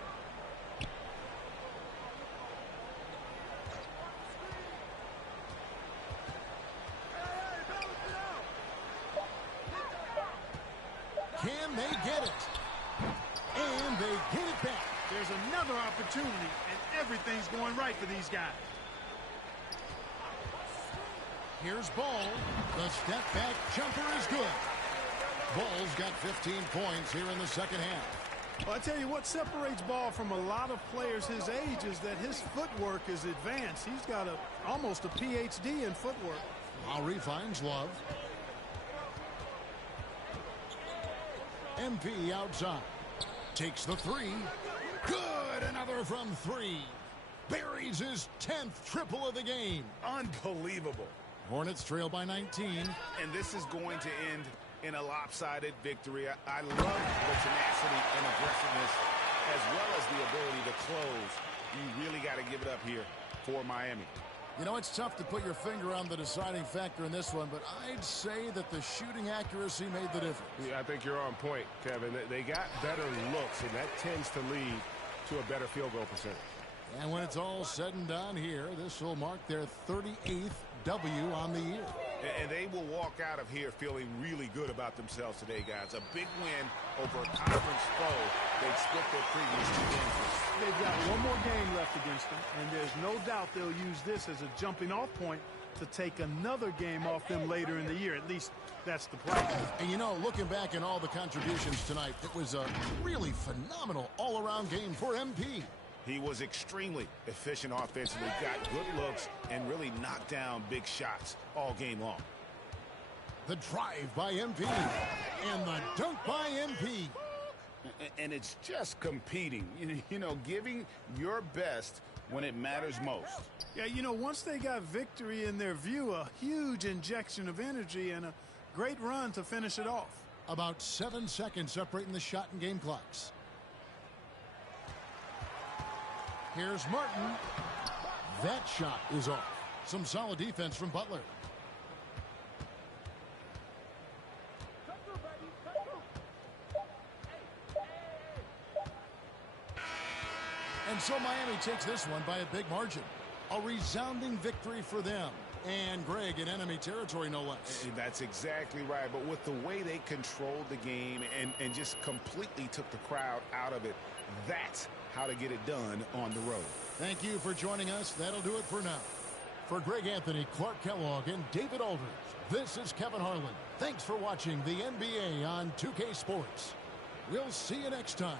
Can they get it? And they get it back. There's another opportunity, and everything's going right for these guys. Here's Ball. The step back jumper is good. Ball's got 15 points here in the second half. Well, I tell you what separates Ball from a lot of players his age is that his footwork is advanced. He's got almost a PhD in footwork. Lowry finds Love. MP outside. Takes the 3. Good. Another from 3. Buries his 10th triple of the game. Unbelievable. Hornets trail by 19. And this is going to end in a lopsided victory. I love the tenacity and aggressiveness as well as the ability to close. You really got to give it up here for Miami. You know, it's tough to put your finger on the deciding factor in this one, but I'd say that the shooting accuracy made the difference. Yeah, I think you're on point, Kevin. They got better looks, and that tends to lead to a better field goal percentage. And when it's all said and done here, this will mark their 38th W on the year. And they will walk out of here feeling really good about themselves today, guys. A big win over a conference foe they'd split their previous 2 games with. They've got one more game left against them, and there's no doubt they'll use this as a jumping-off point to take another game off them later in the year. At least that's the plan. And you know, looking back at all the contributions tonight, it was a really phenomenal all-around game for MP. He was extremely efficient offensively, got good looks, and really knocked down big shots all game long. The drive by MP and the dunk by MP. And it's just competing, you know, giving your best when it matters most. Yeah, you know, once they got victory in their view, a huge injection of energy and a great run to finish it off. About 7 seconds separating the shot and game clocks. Here's Martin. That shot is off. Some solid defense from Butler. And so Miami takes this one by a big margin. A resounding victory for them. And Greg in enemy territory, no less. And that's exactly right. But with the way they controlled the game and just completely took the crowd out of it, that's how to get it done on the road. Thank you for joining us. That'll do it for now. For Greg Anthony, Clark Kellogg, and David Aldridge, this is Kevin Harlan. Thanks for watching the NBA on 2K Sports. We'll see you next time.